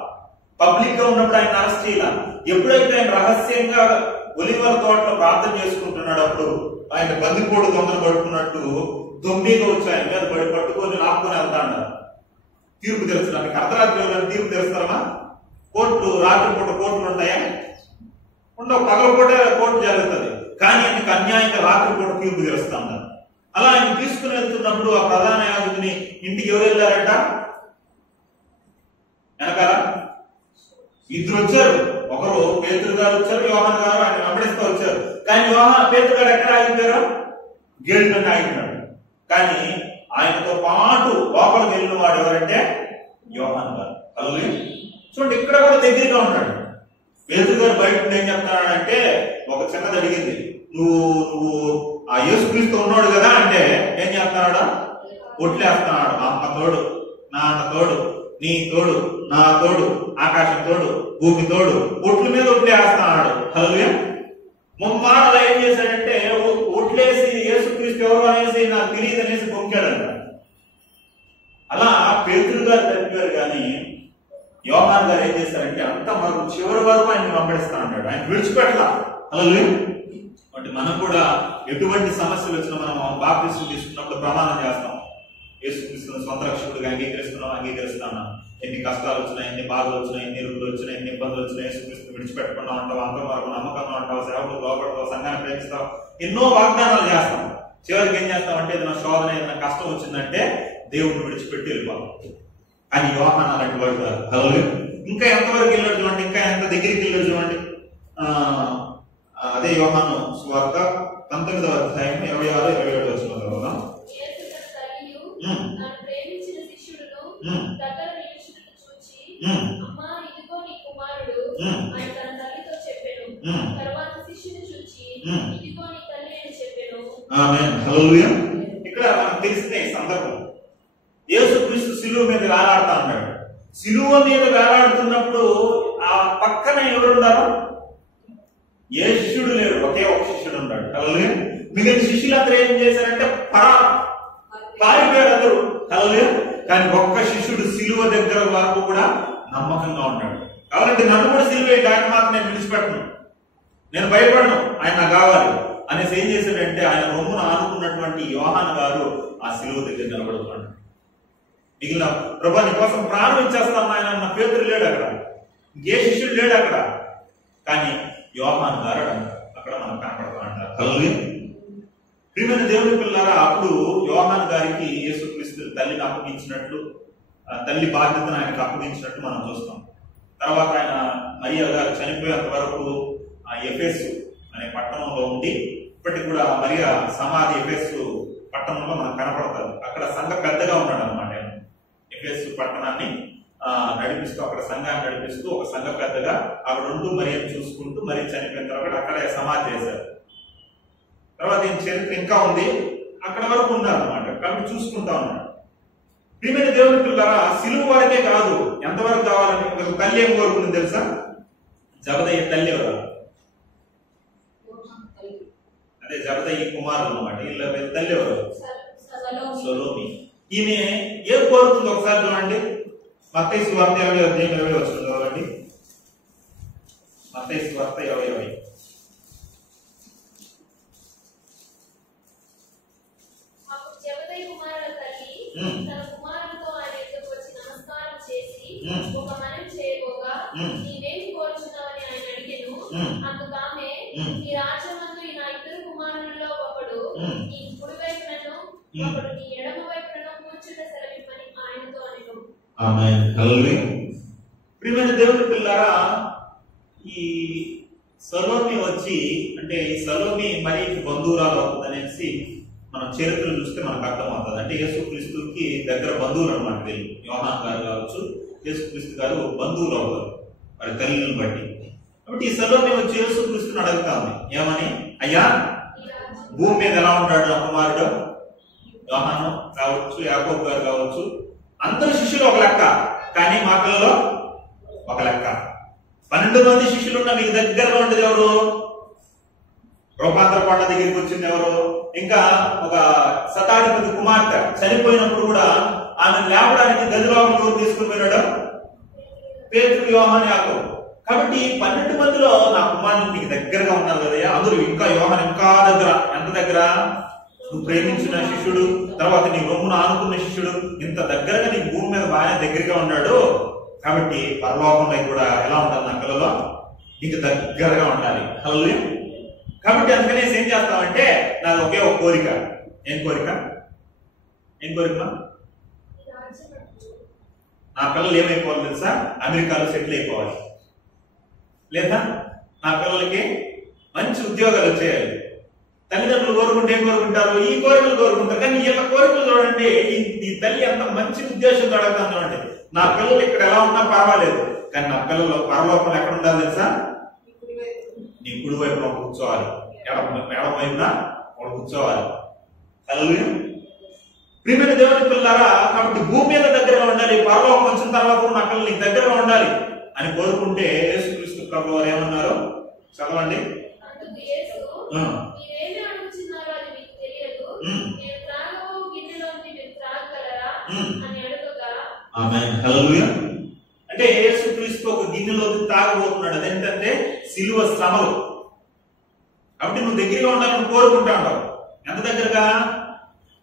పబ్లిక్ గా ఉన్నప్పుడు ఆయన అరెస్ట్ చేయాల. ఎప్పుడైతే ఆయన రహస్యంగా ఒలివల తోటలో ప్రార్థన చేసుకుంటున్నాడు, అప్పుడు ఆయన బందిపోడు దొంగలు పడుకున్నట్టు దొంగగా వచ్చి ఆయన మీద పట్టుకొని లాక్కొని వెళ్తాడు తీర్పు తెలుసడానికి. అర్ధరాత్రి తీర్పు తెలుస్తారమ్మా? కోర్టు రాత్రిపూట కోర్టులు ఉంటాయా? ఉండవు. పగలపూట కోర్టు జరుగుతుంది, కానీ ఆయనకు అన్యాయంగా రాత్రిపూట తీర్పు తెలుస్తా ఉన్నారు. అలా ఆయన తీసుకుని వెళ్తున్నప్పుడు ఆ ప్రధాన యాజకుని ఇంటికి ఎవరు వెళ్ళారట? వెనకాల ఇద్దరు వచ్చారు. ఒకరు పేతురు గారు వచ్చారు, యోహాను గారు ఆయన వెంబడిస్తూ వచ్చారు. కానీ పేతురు గారు ఎక్కడ ఆగిపోయారు? గేట్ నుండి ఆగిపోయాడు. కానీ ఆయనతో పాటు లోపలికి వెళ్ళిన వాడు ఎవరంటే యోహాను గారు. హల్లెలూయా. చూడండి, ఇక్కడ కూడా దగ్గరగా ఉన్నాడు. పేతురు గారు బయట నుండి ఏం చెప్తున్నాడంటే, ఒక చిన్నది అడిగింది, నువ్వు ఆ యేసుక్రీస్తు ఉన్నాడు కదా అంటే ఏం చేస్తున్నాడా? ఒట్లేస్తున్నాడు. అమ్మ తోడు, నాన్న తోడు, నీ తోడు, నా తోడు, ఆకాశం తోడు, భూమి తోడు, ఒట్ల మీద ఒట్లేస్తున్నాడు. హల్లెలూయా. ముమ్మాడలా ఏం చేశాడంటే ఒట్లేసి యేసుక్రీస్తు ఎవరు అనేసి నాకు తెలియదు అనేసి పొంకాడంట. అలా పేతురు గారు తప్పారు, కానీ యోహాను గారు ఏం చేశారంటే అంత మనకు చివరి వరకు ఆయన వెంబడిస్తా అన్నాడు. ఆయన విడిచిపెట్టలా. హల్లెలూయా. అంటే మనం కూడా ఎటువంటి సమస్యలు వచ్చినా మనం బాప్తిస్మం తీసుకున్నప్పుడు ప్రమాణం చేస్తాం, యేసుక్రీస్తుని సొంత రక్షకుడిగా అంగీకరిస్తాను. ఎన్ని కష్టాలు వచ్చినా, ఎన్ని బాధలు వచ్చినా, ఎన్ని ఇరుకులు వచ్చినా, ఎన్ని ఇబ్బందులు వచ్చినా యేసుక్రీస్తుని విడిచిపెట్టకుండా ఉంటావు, అంతవరకు నమ్మకంగా ఉంటావు, సేవకులు లోపడతావు, సంఘాన్ని ప్రేమిస్తావు, ఎన్నో వాగ్దానాలు చేస్తాం. చివరికి ఏం చేస్తామంటే ఏదైనా శోధన, ఏదైనా కష్టం వచ్చిందంటే దేవుడిని విడిచిపెట్టి వెళ్ళిపోతాం. కానీ యోహాను అలాంటి వాడు కాదు. హల్లెలూయా. ఇంకా ఎంతవరకు వెళ్ళాడు చూడండి, ఇంకా ఎంత దగ్గరికి వెళ్ళాడు చూడండి. అదే యోహాను సువార్త 19వ అధ్యాయం 26-27 వచనాలు చదువుదాం. ఆమేన్. హల్లెలూయా. ఇక్కడ వేలాడుతా ఉన్నాడు. సిలువ మీద వేలాడుతున్నప్పుడు ఆ పక్కన ఎవరున్నారు? ఏ శిష్యుడు లేడు, ఒకే ఒక శిష్యుడు ఉన్నాడు. అలాగే మిగిలిన శిష్యులందరూ ఏం చేశారంటే పారిపోయారు అందరూ. అలాగే కానీ ఒక్క శిష్యుడు సిలువ దగ్గర వరకు కూడా నమ్మకంగా ఉన్నాడు. కాబట్టి నన్ను కూడా సిలువ ఆయన మాత్రం నేను విడిచిపెట్టను, నేను భయపడను, ఆయన నాకు కావాలి అనేసి ఏం చేశాడంటే ఆయన రొమ్మున ఆనుకున్నటువంటి యోహాను గారు ఆ సిలువ దగ్గర నిలబడుతున్నాడు. మిగిలిన ప్రభా నీ కోసం ప్రాణం ఇచ్చేస్తాను ఆయన అన్న పేతురు లేడు అక్కడ, ఏ శిష్యుడు లేడు అక్కడ. కానీ యోహాను గారు అక్కడ మనకు కనపడతా అంటారు. ప్రియమైన దేవుని పిల్లారా, అప్పుడు యోహాను గారికి యేసుక్రీస్తు తల్లిని అప్పగించినట్లు, తల్లి బాధ్యతను ఆయనకు అప్పగించినట్టు మనం చూస్తాం. తర్వాత ఆయన మరియ గారు చనిపోయేంత వరకు ఎఫెసు అనే పట్టణంలో ఉండి, ఇప్పటికి కూడా మరియ సమాధి ఎఫెసు పట్టణంలో మనకు కనపడతారు. అక్కడ సంఘ పెద్దగా ఉన్నాడు అనమాట. ఎఫెసు పట్టణాన్ని నడిపిస్తూ, అక్కడ సంఘాన్ని నడిపిస్తూ ఒక సంఘ పెద్దగా అక్కడ ఉంటూ మరియను చూసుకుంటూ మరి చనిపోయిన తర్వాత అక్కడే సమాధి చేశారు. తర్వాత ఈయన చరిత్ర ఇంకా ఉంది, అక్కడ వరకు ఉన్నారు అనమాట. కాబట్టి చూసుకుంటా ఉన్నాడు. ప్రియమైన దేవుని పిల్లరా, సిలువ వరకే కాదు, ఎంతవరకు కావాలని ఒక తల్లి ఏం కోరుకుంది తెలుసా? జబదయ్య తల్లి ఎవరు? అదే జబదయ్య కుమారులు అనమాట. వీళ్ళ తల్లి ఎవరు? సలోమి. ఈమె ఏం కోరుతుంది ఒకసారి చూడండి. మత్తయి సువార్త 20 వస్తుంది చూడండి. మత్తయి సువార్త 20. ఒక మనం చేయబోగా నీవేమి కోరుచున్నావని ఆయన అడిగెను. అందుకామె ఈ రాజ్యమందు ఈ నా ఇద్దరు కుమారులలో ఒకడు నీ కుడి వైపునను ఒకడు నీ ఎడమ వైపునను కూర్చుట సెలవిమ్మని ఆయనతో అనెను. ఆమేన్. హల్లెలూయా. ప్రియమైన దేవుని పిల్లారా, ఈ సలోమి వచ్చి అంటే ఈ సలోమి మరి బంధువురాలు అవుతుందనేసి మనం చరిత్రలు చూస్తే మనకు అర్థమవుతుంది. అంటే యేసుక్రీస్తుకి దగ్గర బంధువులు అనమాట. వీళ్ళు యోహాను గారు కావచ్చు, యేసుక్రీస్తు గారు బంధువులు అవుతారు వారి తల్లిని బట్టి. కాబట్టి ఈ సలోమి వచ్చి యేసుక్రీస్తుని అడుగుతాము ఏమని, అయ్యా భూమి మీద ఎలా ఉంటాడు నా కుమారుడు? యోహాను కావచ్చు, యాకోబు గారు కావచ్చు, అందరు శిష్యులు ఒక లెక్క, కానీ మా పిల్లలు ఒక లెక్క. 12 మంది శిష్యులు ఉన్న మీకు దగ్గరగా ఉండేది ఎవరు? రూపాంతర కొండ దగ్గరికి వచ్చింది ఎవరు? ఇంకా ఒక శతాధిపతి కుమార్తె చనిపోయినప్పుడు కూడా ఆమె లేపడానికి గదిలోకి ఎవరు తీసుకుని పోయినాడు? పేతురు, యోహాను, యాకోబు. కాబట్టి 12 మందిలో నా కుమారులు నీకు దగ్గరగా ఉన్నారు కదయ్యా. అందరూ ఇంకా యోహాను ఇంకా దగ్గర. ఎంత దగ్గర? నువ్వు ప్రేమించిన శిష్యుడు, తర్వాత నీ రొమ్మును ఆనుకున్న శిష్యుడు, ఇంత దగ్గరగా నీ భూమి మీద బాగా దగ్గరగా ఉన్నాడు. కాబట్టి పరలోకంలో కూడా ఎలా ఉండాలి? నా పిల్లలో నీకు దగ్గరగా ఉండాలి. హల్లెలూయా. కాబట్టి అందుకనేసి ఏం చేస్తామంటే నాది ఒకే ఒక కోరిక. ఏం కోరిక? ఏం కోరిక? నా పిల్లలు ఏమైపోవాలి తెలుసా? అమెరికాలో సెటిల్ అయిపోవాలి, లేదా నా పిల్లలకి మంచి ఉద్యోగాలు వచ్చేయాలి. తల్లిదండ్రులు కోరుకుంటే ఏం కోరుకుంటారు? ఈ కోరికలు కోరుకుంటారు. కానీ వీళ్ళ కోరికలు చూడండి, ఈ తల్లి ఎంత మంచి ఉద్దేశంతో అడుగుతాను చూడండి. నా పిల్లలు ఇక్కడ ఎలా ఉన్నా పర్వాలేదు, కానీ నా పిల్లలు పరలోకంలో ఎక్కడ ఉండాలి తెలుసా? నీ కుడి వైపున కూర్చోవాలి, ఎడమ వైపున కూర్చోవాలి. హల్లెలూయా. ప్రియమైన దేవుని పిల్లారా, కాబట్టి భూమి మీద దగ్గరగా ఉండాలి, పరలోకం వచ్చిన తర్వాత నా పిల్లలు నీకు దగ్గరగా ఉండాలి అని కోరుకుంటే యేసుక్రీస్తు ప్రభువు వారు ఏమన్నారు? చదవండి. ఆమేన్. హల్లెలూయా. అంటే యేసుక్రీస్తు ఒక గిన్నెలో తాగబోతున్నాడు. అదేంటంటే సిలువ శ్రమలు. కాబట్టి నువ్వు దగ్గరగా ఉండాలని కోరుకుంటా ఉంటావు. ఎంత దగ్గరగా?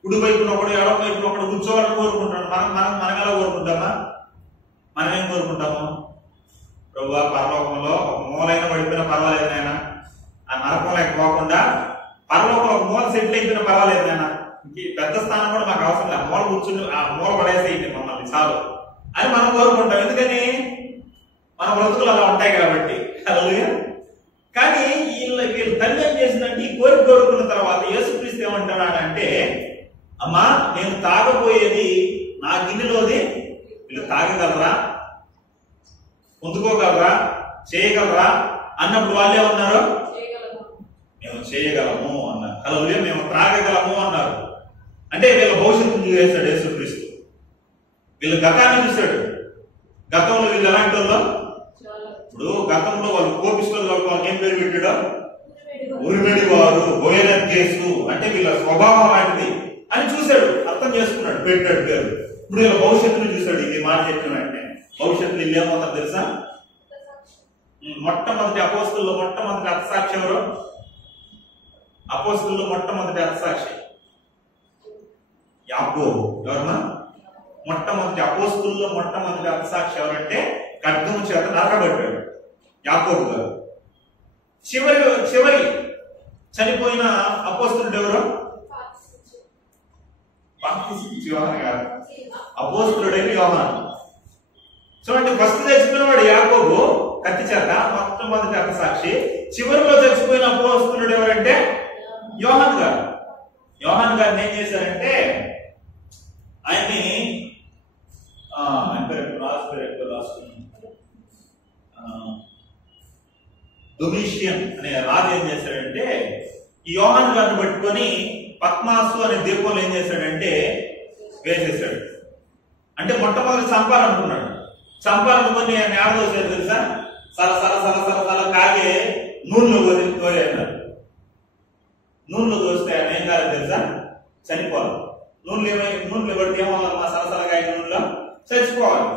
కుడి వైపున ఒకడు, ఎడమ వైపున ఒకడు కూర్చోవాలని కోరుకుంటాడు. మనం ఎలా కోరుకుంటామా? మనం ఏం కోరుకుంటాము? ప్రభువా పరలోకంలో ఒక మూలైన పడిపోయినా పర్వాలేదు నాయన, ఆ నరకంలోకి పోకుండా పరలోకంలో ఒక మూల సెటిల్ అయిపోయినా పర్వాలేదు నాయన, ఇంక పెద్ద స్థానం కూడా మాకు అవసరం లేదు, మూల కూర్చుని ఆ మూల పడేసేయండి మమ్మల్ని చాలు అని మనం కోరుకుంటాం. ఎందుకని? మన బ్రతుకులు అలా ఉంటాయి కాబట్టి. హల్లెలూయా. కానీ వీళ్ళ తల్లి ఏం చేసిందంటే ఈ కోరిక కోరుకున్న తర్వాత యేసుక్రీస్తు ఏమంటున్నాడంటే, అమ్మా నేను తాగబోయేది నా గిన్నెలోది వీళ్ళు తాగగలరా, పొందుకోగలరా, చేయగలరా అన్నప్పుడు వాళ్ళే ఉన్నారు, మేము చేయగలము అన్నారు. హల్లెలూయా. మేము త్రాగగలము అన్నారు. అంటే వీళ్ళ భవిష్యత్తు చేశాడు యేసుక్రీస్తు. వీళ్ళ గతాన్ని చూశాడు. గతంలో వీళ్ళు ఎలాంటి వాళ్ళు? ఇప్పుడు గతంలో వాళ్ళు కోపిస్తున్న వాళ్ళకి ఏం పేరు పెట్టాడు? ఉరిమెడి వారు, బోయన కేసు, అంటే వీళ్ళ స్వభావం లాంటిది అని చూశాడు, అర్థం చేసుకున్నాడు, పెట్టాడు పేరు. ఇప్పుడు వీళ్ళ భవిష్యత్తును చూశాడు. ఇది మాట చెప్పిన వెంటనే భవిష్యత్తులో వీళ్ళు ఏమవుతారు తెలుసా? మొట్టమొదటి అపోస్తుల్లో మొట్టమొదటి హతసాక్షి ఎవరు? అపోస్తుల్లో మొట్టమొదటి హతసాక్షి యాకోబు. ఎవరన్నా? మొట్టమొదటి అపోస్తుల్లో మొట్టమొదటి హతసాక్షి ఎవరంటే ఖడ్గము చేత నరకబడ్డాడు యాకోబు గారు. చివరి చనిపోయిన అపోస్తులుడు ఎవరు? యోహాను గారు. అపోస్తులుడైన యోహాను. చూడండి, ఫస్ట్ చచ్చిపోయిన వాడు యాకోబు కత్తి చేత, మొట్టమొదటి హతసాక్షి. చివరిలో చచ్చిపోయిన అపోస్తులుడు ఎవరంటే యోహాను గారు. యోహాను గారిని ఏం చేశారంటే ఆయన్ని డొమిషియన్ అనే రాజు ఏం చేశాడంటే ఈ యోహాను గారిని పట్టుకొని పద్మాసు అనే దీపంలో ఏం చేశాడంటే వేసేసాడు. అంటే మొట్టమొదటి చంపాలనుకున్నాడు. చంపాలనుకుని ఆయన ఆడదోసాడు తెలుసా? సల సల సల సల సల కాగే నూనెలో తోలేన్నారు. నూనెలో దోస్తే ఆయన ఏం కాదు తెలుసా? చనిపోవాలి. నూనెలో పడితే ఏమవ్వాలి? మా సలసల కాయ నూనెలో చచ్చిపోవాలి,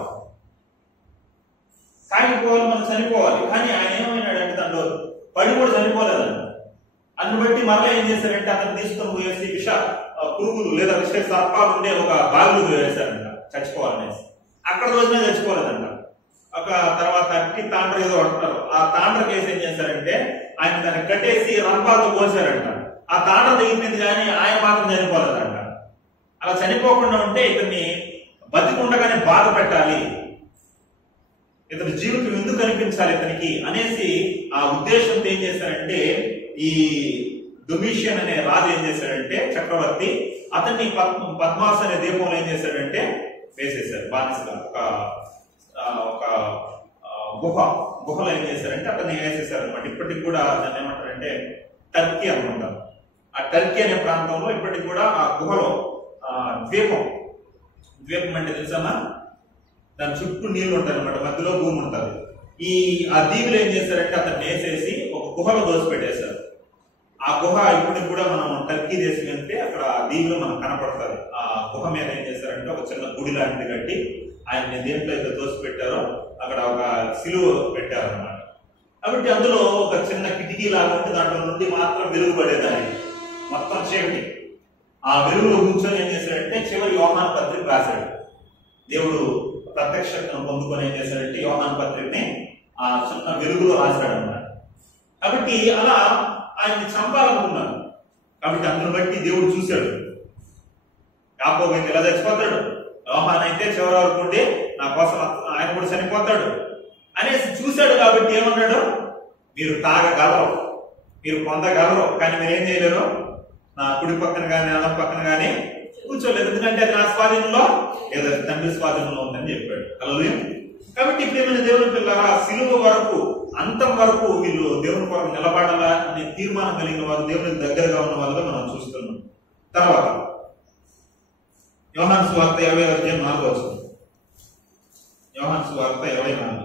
కాగిపోవాలి, మనం చనిపోవాలి. కానీ ఆయన ఏమైనాడంటే దాంట్లో పడి కూడా చనిపోలేదండి. అందుని బట్టి మరలా ఏం చేశారంటే అతను తీసుకొని పోయేసి విష పురుగులు లేదా విష సర్పాలు ఉండే ఒక బావిలో వేశారంట చచ్చిపోవాలనేసి. అక్కడ రోజునే చచ్చిపోలేదంట. ఒక తర్వాత అట్టి తాండ్ర ఏదో అంటారు, ఆ తాండ్ర కేసు ఏం చేశారంటే ఆయన దాన్ని కట్టేసి రంపాలతో పోసారంట. ఆ తాండ్ర తెగిపోయింది కానీ ఆయన మాత్రం చనిపోలేదంట. అలా చనిపోకుండా ఉంటే ఇతన్ని బతికుండగానే బాధ పెట్టాలి, ఇతని జీవితం ఎందుకు కనిపించాలి ఇతనికి అనేసి ఆ ఉద్దేశంతో ఏం చేశారంటే ఈ డొమిషియన్ అనే రాజు ఏం చేశాడంటే చక్రవర్తి అతన్ని పద్మాస్ అనే దీపంలో ఏం చేశాడంటే వేసేశారు బానిసగా. ఒక గుహలో ఏం చేశారంటే అతన్ని వేసేసారు అనమాట. ఇప్పటికి కూడా దాన్ని ఏమంటారంటే టర్కీ అనుకుంటారు. ఆ టర్కీ అనే ప్రాంతంలో ఇప్పటికి కూడా ఆ గుహలో ద్వీపం అంటే తెలుసమ్మా, దాని చుట్టూ నీళ్లు ఉంటాయి అనమాట, మధ్యలో భూమి ఉంటుంది. ఆ దీవులు ఏం చేశారంటే అతన్ని వేసేసి ఒక గుహలో దోసిపెట్టేశారు. ఆ గుహ ఇప్పటికి కూడా మనం టర్కీ దేశం వెళ్తే అక్కడ ఆ దీవులు మనకు కనపడుతుంది. ఆ గుహ మీద ఏం చేశారంటే ఒక చిన్న గుడి లాంటిది కట్టి ఆయన దేంట్లో అయితే దోసిపెట్టారో అక్కడ ఒక సిలువ పెట్టారు అనమాట. కాబట్టి అందులో ఒక చిన్న కిటికీ లాగా ఉంటే దాంట్లో నుండి మాత్రం వెలుగు పడేదాన్ని, మొత్తం చీకటి. ఆ వెలుగులో కూర్చొని ఏం చేశాడంటే చివరి యోహాను పత్రిక రాశాడు. దేవుడు ప్రత్యక్షతను పొందుకొని ఏం చేశాడంటే యోహాను పత్రికని ఆ చిన్న వెలుగులో రాశాడు అన్నమాట. కాబట్టి అలా ఆయన్ని చంపాలనుకున్నాడు. కాబట్టి అందును బట్టి దేవుడు చూశాడు, యాకోబు అయితే ఇలా చచ్చిపోతాడు, యోహాను అయితే చివరి వరకు ఉండి నా కోసం ఆయన కూడా చనిపోతాడు అనేసి చూశాడు. కాబట్టి ఏమన్నాడు, మీరు తాగగలరు, మీరు పొందగలరు, కానీ మీరు ఏం చేయలేరు, నా కుడి పక్కన కానీ అన్నం పక్కన కానీ కూర్చోలేదు, ఎందుకంటే అది నా స్వాధీనంలో లేదా తండ్రి స్వాధీనంలో ఉందని చెప్పాడు. హల్లెలూయా. కాబట్టి ఇప్పుడు ఏమైనా దేవుని పిల్లరా సిలువ వరకు అంతం వరకు వీళ్ళు దేవుని కొరకు నిలబడాలా అనే తీర్మానం కలిగిన వారు, దేవునికి దగ్గరగా ఉన్న వాళ్ళగా మనం చూస్తున్నాం. తర్వాత యోహాను సువార్త 20:4 వస్తుంది. యోహాను సువార్త 20:4.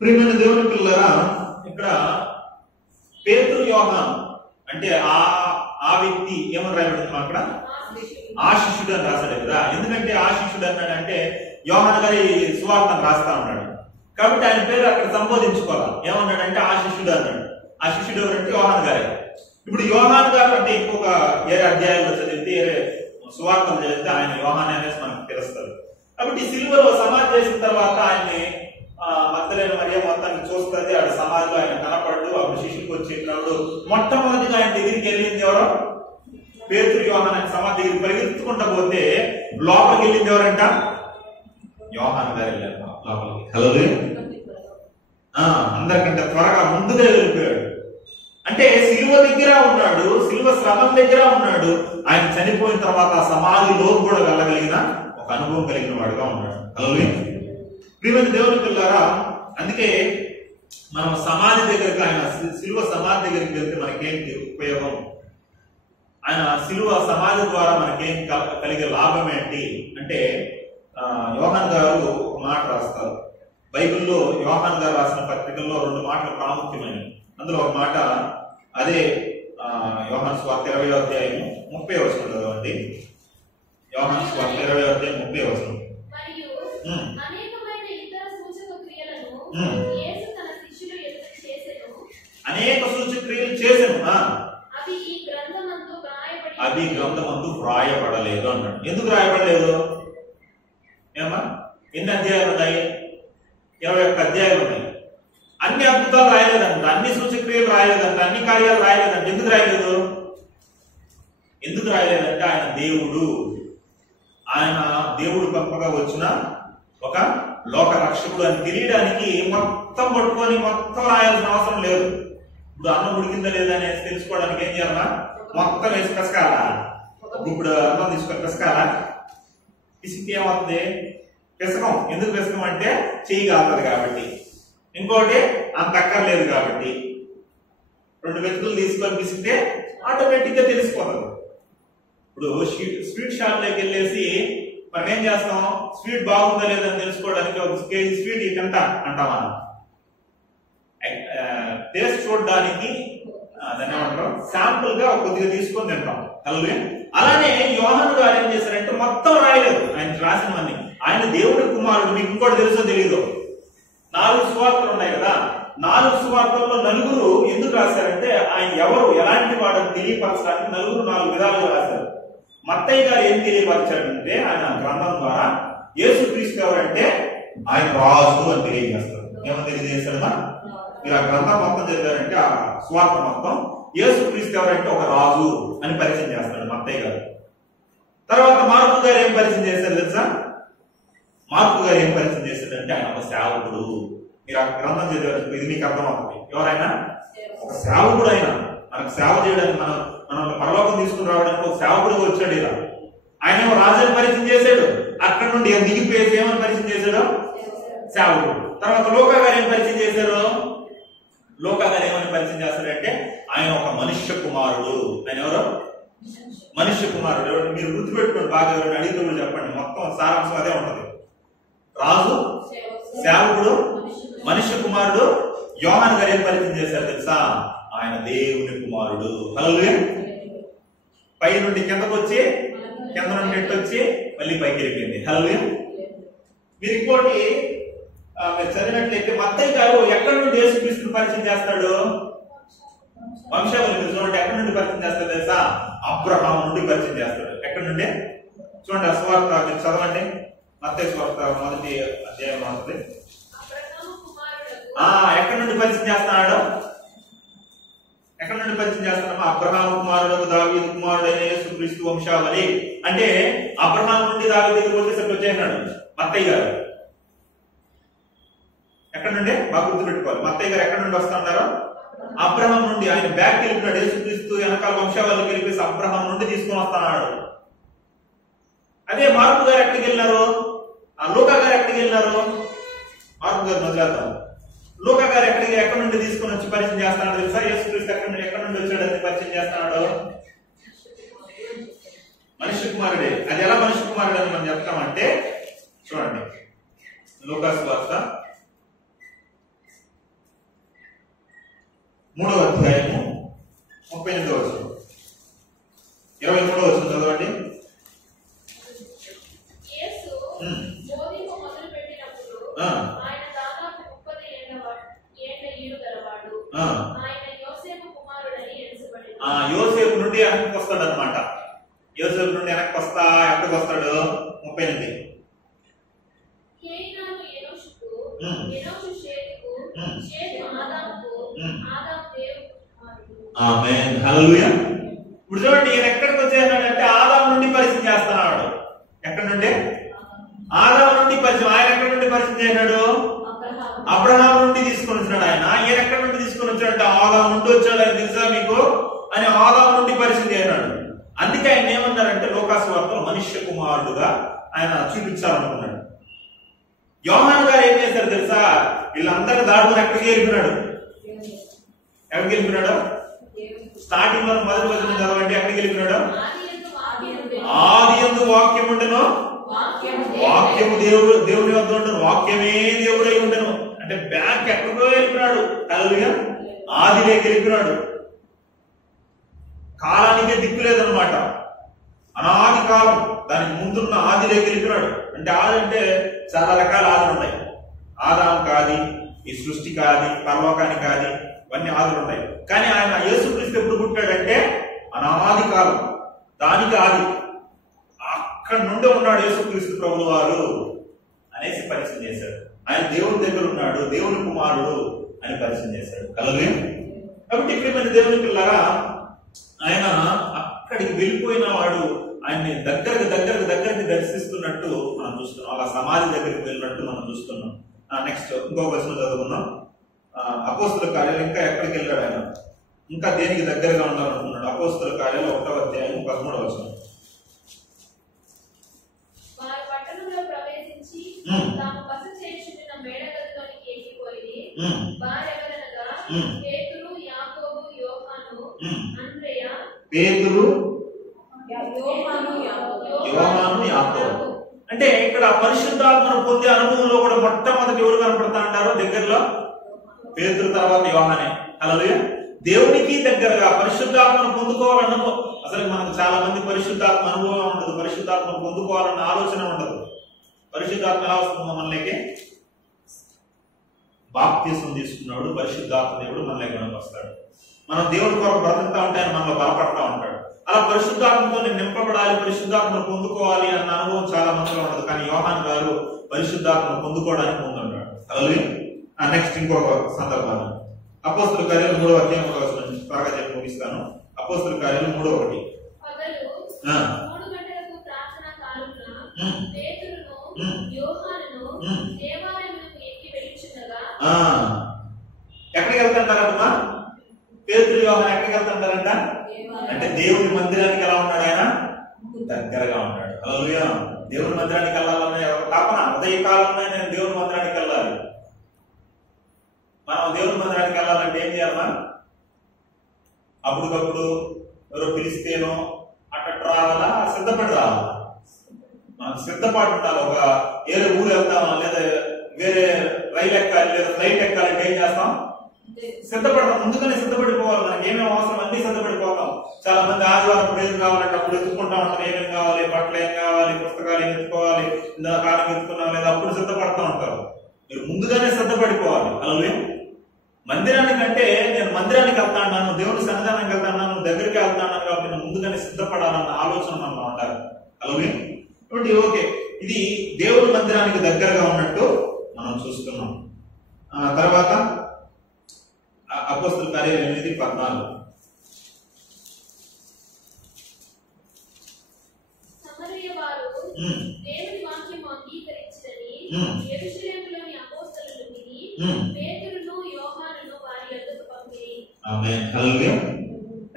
ప్రియమైన దేవుని పిల్లరా, ఇక్కడ పేతురు యోహాను అంటే ఆ వ్యక్తి ఏమని రాయబడింది అక్కడ? ఆ శిష్యుడు అని రాశాడు కదా. ఎందుకంటే ఆ శిష్యుడు అన్నాడంటే యోహాను గారి సువార్తను రాస్తా ఉన్నాడు కాబట్టి ఆయన పేరు అక్కడ సంబోధించుకోవాలి. ఏమన్నాడంటే ఆ శిష్యుడు అన్నాడు. ఆ శిష్యుడు ఎవరంటే యోహాను గారే. ఇప్పుడు యోహాను గారు అంటే ఇంకొక ఏరే అధ్యాయంలో చదివితే ఏరే సువార్తలు చదివితే ఆయన యోహాను అనేసి మనకు తెలుస్తారు. కాబట్టి సిలువలో సమాధి చేసిన తర్వాత ఆయన్ని మగ్దలేని మరియ మొత్తాన్ని చూస్తుంది. ఆడ సమాధిలో ఆయన కనపడ్డు. అప్పుడు శిష్యుడికి వచ్చేటప్పుడు మొట్టమొదటిగా ఆయన దగ్గరికి వెళ్ళింది ఎవరో? పేతురు. యోహాను సమాధి దగ్గరికి పరిగెత్తుకుంటా పోతే లోపలికి వెళ్ళింది ఎవరంట? యోహాను గారు వెళ్ళారు లోపలికి. హల్లెలూయా. అందరికంటే త్వరగా ముందుగా వెళ్ళిపోయాడు. అంటే సిలువ దగ్గర ఉన్నాడు, సిలువ శ్రమం దగ్గర ఉన్నాడు, ఆయన చనిపోయిన తర్వాత సమాధిలోకి కూడా వెళ్ళగలిగిన ఒక అనుభవం కలిగిన వాడుగా ఉన్నాడు. హల్లెలూయా. ప్రియమైన దేవుని పిల్లారా, అందుకే మనం సమాధి దగ్గరికి, ఆయన సిలువ సమాధి దగ్గరికి వెళ్తే మనకేంటి ఉపయోగం, ఆయన సిలువ సమాధి ద్వారా మనకేం కలిగే లాభం ఏంటి అంటే, యోహాన్ గారు ఒక మాట రాస్తారు బైబిల్లో. యోహాన్ గారు రాసిన పత్రికల్లో 2 మాటలు ప్రాముఖ్యమైనవి. అందులో ఒక మాట అదే యోహాను సువార్త 20వ అధ్యాయం 30వ వచనం చదవండి. యోహాను సువార్త 20వ అధ్యాయం 30వ వచనం. మరియు అనేకమైన ఇతర సూచక క్రియలను యేసు తన శిష్యుల ఎదుట చేసెను. అనేక సూచక క్రియలు చేసెను. అవి ఈ గ్రంథమందు వ్రాయబడి, అవి గ్రంథమందు వ్రాయబడలేదు అన్నాడు. ఎందుకు వ్రాయబడలేదు? ఏమా, ఎన్ని అధ్యాయాలు ఉన్నాయి? 21 అధ్యాయాలు ఉన్నాయి. అన్ని అద్భుతాలు రాయలేదంట, అన్ని సూచక్రియలు రాయలేదంట, అన్ని కార్యాలు రాయలేదంట. ఎందుకు రాయలేదు? ఎందుకు రాయలేదంటే ఆయన దేవుడు పంపగా వచ్చిన ఒక లోక రక్షకుడు అని తెలియడానికి మొత్తం పట్టుకొని మొత్తం రాయాల్సిన అవసరం లేదు. ఇప్పుడు అన్నం ఉడికిందా లేదా అనేసి తెలుసుకోవడానికి ఏం చేయాలన్నా మొత్తం వేసి పెసకాలా? ఇప్పుడు అన్నం తీసుకొని పెసకాలా? పిసికి ఏమవుతుంది? పెసకం. ఎందుకు పెసకం అంటే చెయ్యి కాలుతుంది కాబట్టి, ఇంకోటి అంత అక్కర్లేదు కాబట్టి. 2 మెతుకులు తీసుకొని పిసికితే ఆటోమేటిక్ గా తెలిసిపోతుంది. ఇప్పుడు స్వీట్ షాప్ లోకి వెళ్ళేసి మనం ఏం చేస్తాం? స్వీట్ బాగుందా లేదని తెలుసుకోవడానికి 1 కేజీ స్వీట్ ఇటంట అంటామా? టేస్ట్ చూడడానికి దాన్ని ఏమంటారు, శాంపుల్ గా కొద్దిగా తీసుకొని తింటాం. అలానే యోహాను గారు ఏం చేశారంటే మొత్తం రాయలేదు ఆయన రాసినవన్నీ. ఆయన దేవుడి కుమారుడు. మీకు ఇంకోటి తెలుసో తెలీదు, 4 సువార్తలు ఉన్నాయి కదా, 4 సువార్తల్లో 4 ఎందుకు రాశారంటే ఆయన ఎవరు ఎలాంటి వాడని తెలియపరచడానికి 4 విధాలుగా రాశారు. మత్తయి గారు ఏం తెలియపరిచాడంటే ఆయన గ్రంథం ద్వారా యేసుక్రీస్తు ఎవరంటే ఆయన రాజు అని తెలియజేస్తారు. ఏమని తెలియజేస్తాడమ్మా? మీరు ఆ గ్రంథం మొత్తం చదివారంటే ఆ సువార్త మొత్తం యేసుక్రీస్తు ఎవరంటే ఒక రాజు అని పరిచయం చేస్తాడు మత్తయి గారు. తర్వాత మార్కు గారు ఏం పరిచయం చేశారు తెలుసా? మార్కు గారు ఏం పరిచయం చేశాడంటే ఆయన ఒక సేవకుడు. మీరు ఆ గ్రంథం చదివారు, ఇది మీకు అర్థమవుతుంది. ఎవరైనా ఒక సేవకుడు. ఆయన మనకు సేవ చేయడానికి, మనం పరలోకం తీసుకుని రావడానికి ఒక సేవకుడుగా వచ్చాడు. ఇలా ఆయన ఏమో రాజుని పరిచయం చేశాడు. అక్కడ నుండి దిగిపోయేసి ఏమని పరిచయం చేశాడు? సేవకుడు. తర్వాత లోకా గారు ఏం పరిచయం చేశారు? లోకా గారు ఏమని పరిచయం చేస్తాడంటే ఆయన ఒక మనుష్య కుమారుడు. ఆయన ఎవరు? మనుష్య కుమారుడు. మీరు గుర్తుపెట్టుకోండి బాగా, ఎవరైనా అడిగితే చెప్పండి, మొత్తం సారాంశం అదే ఉంటది. రాజు, సేవకుడు, మనుష్య కుమారుడు. యోహాను గారు ఏం పరిచయం చేశారు తెలుసా? ఆయన దేవుని కుమారుడు. హల్లెలూయా. పై నుండి కిందకు వచ్చి, కింద నుండి ఎట్టు వచ్చి మళ్ళీ పైకి వెళ్ళిపోయింది. హల్లెలూయా. మీరు ఇంకోటి మీరు చదివినట్లయితే మత్తయి గారు ఎక్కడి నుండి యేసుక్రీస్తుని పరిచయం చేస్తాడు? వంశావళి చూడండి, ఎక్కడి నుండి పరిచయం చేస్తాడు తెలుసా? అబ్రహాము నుండి పరిచయం చేస్తాడు. ఎక్కడి నుండి చూడండి, ఆ సువార్త మీరు చదవండి. మత్తయి సువార్త 1వ అధ్యాయం ఉంటుంది. ఎక్కడి నుండి పరిచయం చేస్తున్నాడు? ఎక్కడి నుండి పరిచయం చేస్తున్నామా? అబ్రహాము కుమారుడు, దావీదు కుమారుడైన యేసుక్రీస్తు వంశావళి అంటే అబ్రహాము నుండి దావీదు దగ్గరికి వచ్చేసరికి వచ్చేసినాడు మత్తయి గారు. ఎక్కడి నుండి బాగా గుర్తుపెట్టుకోవాలి. మత్తయి గారు ఎక్కడి నుండి వస్తా ఉన్నారు? అబ్రహాం నుండి. ఆయన బ్యాక్ వెళ్ళిపోయాడు. యేసుక్రీస్తు వెనకాల వంశావళికి వెళ్ళిపోయి అబ్రహాం నుండి తీసుకొని వస్తున్నాడు. అదే మార్కు గారు ఎక్కడికి వెళ్ళినారు? లూకా గారు ఎక్కడికి వెళ్ళినారు? మార్కు గారు మొదలెడతాం. లూకా గారు ఎక్కడి నుండి తీసుకొని వచ్చి పరిచయం చేస్తున్నాడు తెలుసా? యేసుక్రీస్తు ఎక్కడి నుండి వచ్చాడని పరిచయం చేస్తున్నాడు? మనుష్య కుమారుడే. అది ఎలా మనుష్య కుమారుడు అని మనం చెప్తామంటే చూడండి, లూకా సువార్త 3వ అధ్యాయము 38వ వచనం, 23వ వచనం చదవండి. యేసు బోధింప మొదలుపెట్టినప్పుడు ఆయన దాదాపు 30 ఏళ్ల ఈడు గలవాడు. ఆయన యోసేపు కుమారుడని ఎంచబడింది. యోసేపు నుండి వెనక్కి వస్తాడు అనమాట. యోసేపు నుండి వెనక్కి వస్తా ఎక్కడికి వస్తాడు? 38. కేయినాను ఎనోషుకు, ఎనోషు షేతుకు, షేతు ఆదాముకు, ఆదాము దేవుని కుమారుడు. ఆమేన్. హల్లెలూయా. ఇప్పుడు చూడండి, ఈయన ఎక్కడికి వచ్చేసాడంటే ఆదాము నుండి పరిచయం చేస్తున్నాడు. ఎక్కడి నుండి? ఆదాము నుండి పరిచయం. ఆయన ఎక్కడి నుండి పరిచయం చేశాడు? అబ్రహాం నుండి తీసుకొని వచ్చాడు ఆయన. ఈయన ఎక్కడి నుండి తీసుకొని వచ్చాడంటే ఆదాము నుండి వచ్చాడు. అని తెలుసా మీకు? అని ఆదాము నుండి పరిచయం చేశాడు. అందుకే ఆయన కుమారుడుగా ఆయన చూపించాలనుకున్నాడు. యోహాను గారు ఏం చేశారు తెలుసా? వీళ్ళందరినీ దాడుకుని ఎక్కడికి వెళ్ళిపోయినాడు? ఎక్కడికి వెళ్ళిపోయినాడు? స్టార్టింగ్ లో మొదటి వచనం చదవండి. ఎక్కడికి వెళ్ళిపోయినాడు? ఆది యందు వాక్యం ఉండెను, వాక్యము దేవుని వద్ద ఉండను, వాక్యమే దేవుడై ఉండెను. అంటే బ్యాక్ ఎక్కడికో వెళ్ళిపోయినాడు. హల్లెలూయా. ఆదిలోకి వెళ్ళిపోయినాడు. కాలానికే దిక్కు లేదనమాట. అనాది కాలం దానికి ముందున్న ఆదిలోకి వెళ్ళిపోయినాడు. అంటే ఆది అంటే చాలా రకాల ఆదులు ఉన్నాయి. ఆదాముకి ఆది, ఈ సృష్టికి ఆది, పరలోకానికి ఆది, ఇవన్నీ ఆదులు ఉంటాయి. కానీ ఆయన యేసుక్రీస్తు ఎప్పుడు పుట్టాడంటే అనాది కాలం, దానికి ఆది. అక్కడ నుండి ఉన్నాడు యేసుక్రీస్తు ప్రభువు వారు అనేసి పరిచయం చేశాడు. ఆయన దేవుని దగ్గర ఉన్నాడు, దేవుని కుమారుడు అని పరిచయం చేశాడు. హల్లెలూయా. కాబట్టి ఇక్కడ దేవుని పిల్లగా ఆయన అక్కడికి వెళ్ళిపోయిన వాడు ఆయన్ని దగ్గరికి దర్శిస్తున్నట్టు మనం చూస్తున్నాం. అలా సమాధి దగ్గరికి వెళ్ళినట్టు మనం చూస్తున్నాం. నెక్స్ట్ ఇంకో వచనం చదువుకున్నాం. అపోస్తుల కార్యాలు ఇంకా ఎక్కడికి వెళ్ళాడు ఆయన? ఇంకా దేనికి దగ్గరగా ఉండాలనుకున్నాడు? అపోస్తుల కార్యాలు 1వ అధ్యాయం 13వ వచనం. పేతురు, యోహాను, యాకోబు. అంటే ఇక్కడ పరిశుద్ధాత్మను పొందే అనుభవంలో కూడా మొట్టమొదటి ఎవరు కనపడతా అంటారు? దగ్గరలో పేతురు, తర్వాత యోహానే. హల్లెలూయా. దేవునికి దగ్గరగా పరిశుద్ధాత్మను పొందుకోవాలనుకో. అసలు మనకు చాలా మంది పరిశుద్ధాత్మ అనుభవం ఉండదు, పరిశుద్ధాత్మను పొందుకోవాలన్న ఆలోచన ఉండదు. పరిశుద్ధాత్మ ఎలా వస్తుందో మనలోకి? బాప్తిసం తీసుకున్నాడు పరిశుద్ధాత్మ దేవుడు మనలోకి వస్తాడు. మనం దేవుడి కొరకు బ్రతుకుతా ఉంటే ఆయన మనలో బలపడతా ఉంటాడు. అలా పరిశుద్ధాత్మతో నేను నింపబడాలి, పరిశుద్ధాత్మను పొందుకోవాలి అన్న అనుభవం చాలా మందిలో ఉండదు. కానీ యోహాను గారు పరిశుద్ధాత్మను పొందుకోవడానికి ముందుంటాడు. అలాగే నెక్స్ట్ ఇంకొక సందర్భాన్ని అపోస్తుల కార్యాలు 3వ అధ్యాయం 1వ వచనం త్వరగా చెప్పి ముగిస్తాను. అపోస్తుల కార్యాలు 3:1. ఎక్కడికి వెళ్తుంటారమ్మా? పేతురు, యోహాను ఎక్కడికి వెళ్తుంటారంట? అంటే దేవుని మందిరానికి ఎలా ఉన్నాడు? ఆయన దగ్గరగా ఉన్నాడు. హల్లెలూయా. దేవుని మందిరానికి వెళ్ళాలనే ఒక తపన, ఉదయ కాలంలో నేను దేవుని మందిరానికి వెళ్ళాలి. మనం దేవుని మందిరానికి వెళ్ళాలంటే ఏం చేయాలన్నా? అప్పటికప్పుడు ఎవరో పిలిస్తేనో అట్ట రావాలా, సిద్ధపడి రావాలా? మనం సిద్ధపాటు ఉండాలి. ఒక ఏదో ఊరు వెళ్తామా, లేదా వేరే రైలు ఎక్కాలి, లేదా ఫ్లైట్ ఎక్కాలంటే ఏం చేస్తాం? సిద్ధపడతాం. ముందుగానే సిద్ధపడిపోవాలి. మనకి ఏమేమి అవసరం అన్ని సిద్ధపడిపోతాం. చాలా మంది ఆదివారం ఏం కావాలంటే అప్పుడు ఎత్తుకుంటా ఉంటారు. ఏమేమి కావాలి, బట్టలు ఏం కావాలి, పుస్తకాలు ఏం ఎత్తుకోవాలి, ఇందా కాలం ఎత్తుకున్నాం లేదా అప్పుడు సిద్ధపడతా ఉంటారు. మీరు ముందుగానే సిద్ధపడిపోవాలి. అలాగే మందిరానికంటే నేను మందిరానికి వెళ్తాను, దేవుని సన్నిధానానికి వెళ్తాను, దగ్గరికి వెళ్తాను కాబట్టి నేను ముందుగానే సిద్ధపడాలన్న ఆలోచన మనలో ఉంటారు. అలాగే కాబట్టి ఓకే, ఇది దేవుని మందిరానికి దగ్గరగా ఉన్నట్టు మనం చూస్తున్నాం. తర్వాత అపోస్తుల కార్యాలు 8:14.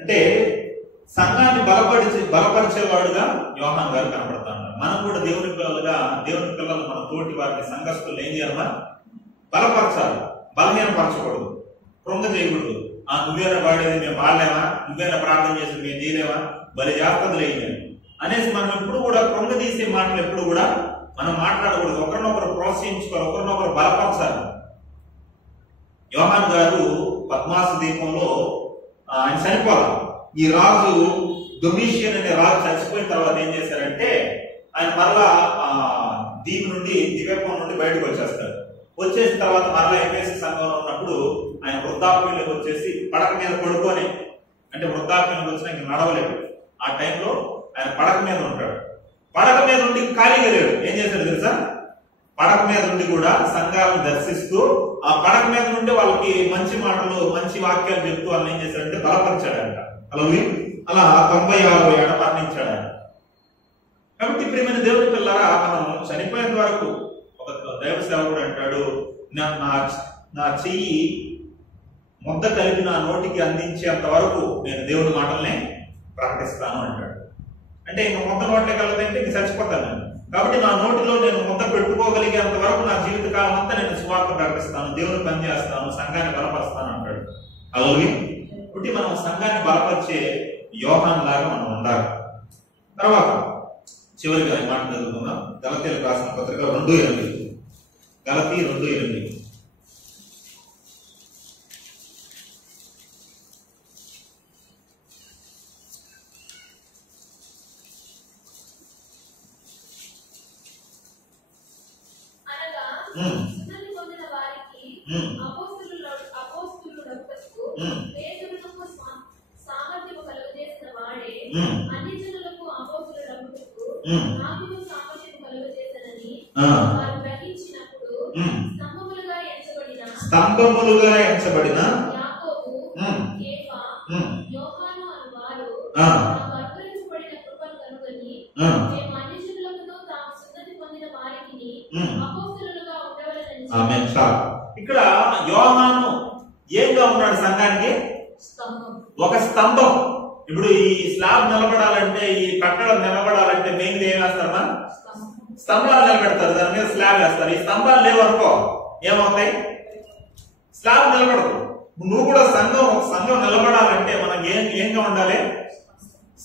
అంటే సంఘాన్ని బలపరిచేవాడుగా యోహాను గారు కనపడతా ఉన్నారు. మనం కూడా దేవుని పిల్లలు మన తోటి వారిని సంఘస్థులు ఏం చేయాలన్నా? బలపరచాలి, బలహీనపరచకూడదు, కృంగ చేయకూడదు. నువ్వేనా వాడేది, మేము వాడలేమా, నువ్వేనా ప్రార్థన చేసి మేము చేయలేమా, బలి జాగ్రత్తలు వేయలేము అనేసి మనం ఎప్పుడు కూడా కృంగ తీసే మాటలు ఎప్పుడు కూడా మనం మాట్లాడకూడదు. ఒకరినొకరు ప్రోత్సహించుకోవాలి, ఒకరినొకరు బలపరచాలి. యోహాను గారు పద్మాసు దీపంలో ఆయన చనిపోవాలి. ఈ రాజు డొమిషియన్ అనే రాజు చచ్చిపోయిన తర్వాత ఏం చేశారంటే ఆయన మరలా ద్వీపం నుండి బయటకు వచ్చేస్తాడు. వచ్చేసిన తర్వాత మరలా ఎఫెసు సంఘంలో ఉన్నప్పుడు ఆయన వృద్ధాప్యంలోకి వచ్చేసి పడక మీద పడుకొని, అంటే వృద్ధాప్యంలోకి వచ్చినా ఇంక నడవలేడు. ఆ టైంలో ఆయన పడక మీద ఉంటాడు. పడక మీద ఉండి ఖాళీగా లేడు. ఏం చేశాడు తెలుసా? పడక మీద నుండి కూడా సంఘాలను దర్శిస్తూ ఆ పడక మీద నుండి వాళ్ళకి మంచి మాటలు, మంచి వాక్యాలు చెప్తూ వాళ్ళని ఏం చేశాడంటే బలపరిచాడంట. అలా 96 ఏట మరణించాడు ఆయన. కాబట్టి ప్రియమైన దేవుడి పిల్లరా, మనం చనిపోయేంత వరకు ఒక దైవ సేవకుడు అంటాడు, నా చెయ్యి ముద్ద కలిపి నా నోటికి అందించేంత వరకు నేను దేవుని మాటల్ని ప్రకటిస్తాను అంటాడు. అంటే ఇంక ముద్ద నోట్లోకి వెళ్ళదంటే ఇంక చచ్చిపోతాను నేను. కాబట్టి నా నోటిలో నేను ముద్ద పెట్టుకోగలిగేంత వరకు నా జీవిత కాలం అంతా నేను సువార్త ప్రకటిస్తాను, దేవుని పని చేస్తాను, సంఘాన్ని బలపరుస్తాను అంటాడు. అలాగే కాబట్టి మనం సంఘాన్ని బలపరిచే యోహాను లాగా మనం ఉండాలి. తర్వాత చివరిగా ఈ మాట చదువుకుందాం. గలతీయులకు రాసిన పత్రిక 2:8. గలతీ 2:8. సున్నతి పొందిన వారికి అపోస్తలులకు పేతురునకు సామర్థ్యము కలుగజేసిన వాడే అన్ని జనులకు అపోస్తలులకు నాకును సామర్థ్యము కలుగజేసనని వారు గ్రహించినప్పుడు స్తంభములుగా ఎంచబడిన యాకోబు, కేఫా, యోహాను అను వారు అనుగ్రహించబడిన కృపను కనుగొని మేము అన్ని జనులకును తాము సున్నతి పొందిన వారికి అపోస్తలులుగా ఉండవలెనని. ఆమేన్. ఇక్కడ యోహాను ఏంగా ఉన్నాడు సంఘానికి? ఒక స్తంభం. ఇప్పుడు ఈ స్లాబ్ నిలబడాలంటే, ఈ కట్టడం నిలబడాలంటే మెయిన్ ఏం వేస్తారమ్మా? స్తంభాలు నిలబెడతారు, దాని మీద స్లాబ్ వేస్తారు. ఈ స్తంభాలు లేవనుకో ఏమవుతాయి? స్లాబ్ నిలబడదు. నువ్వు కూడా ఒక సంఘం నిలబడాలంటే మనం ఏంగా ఉండాలి?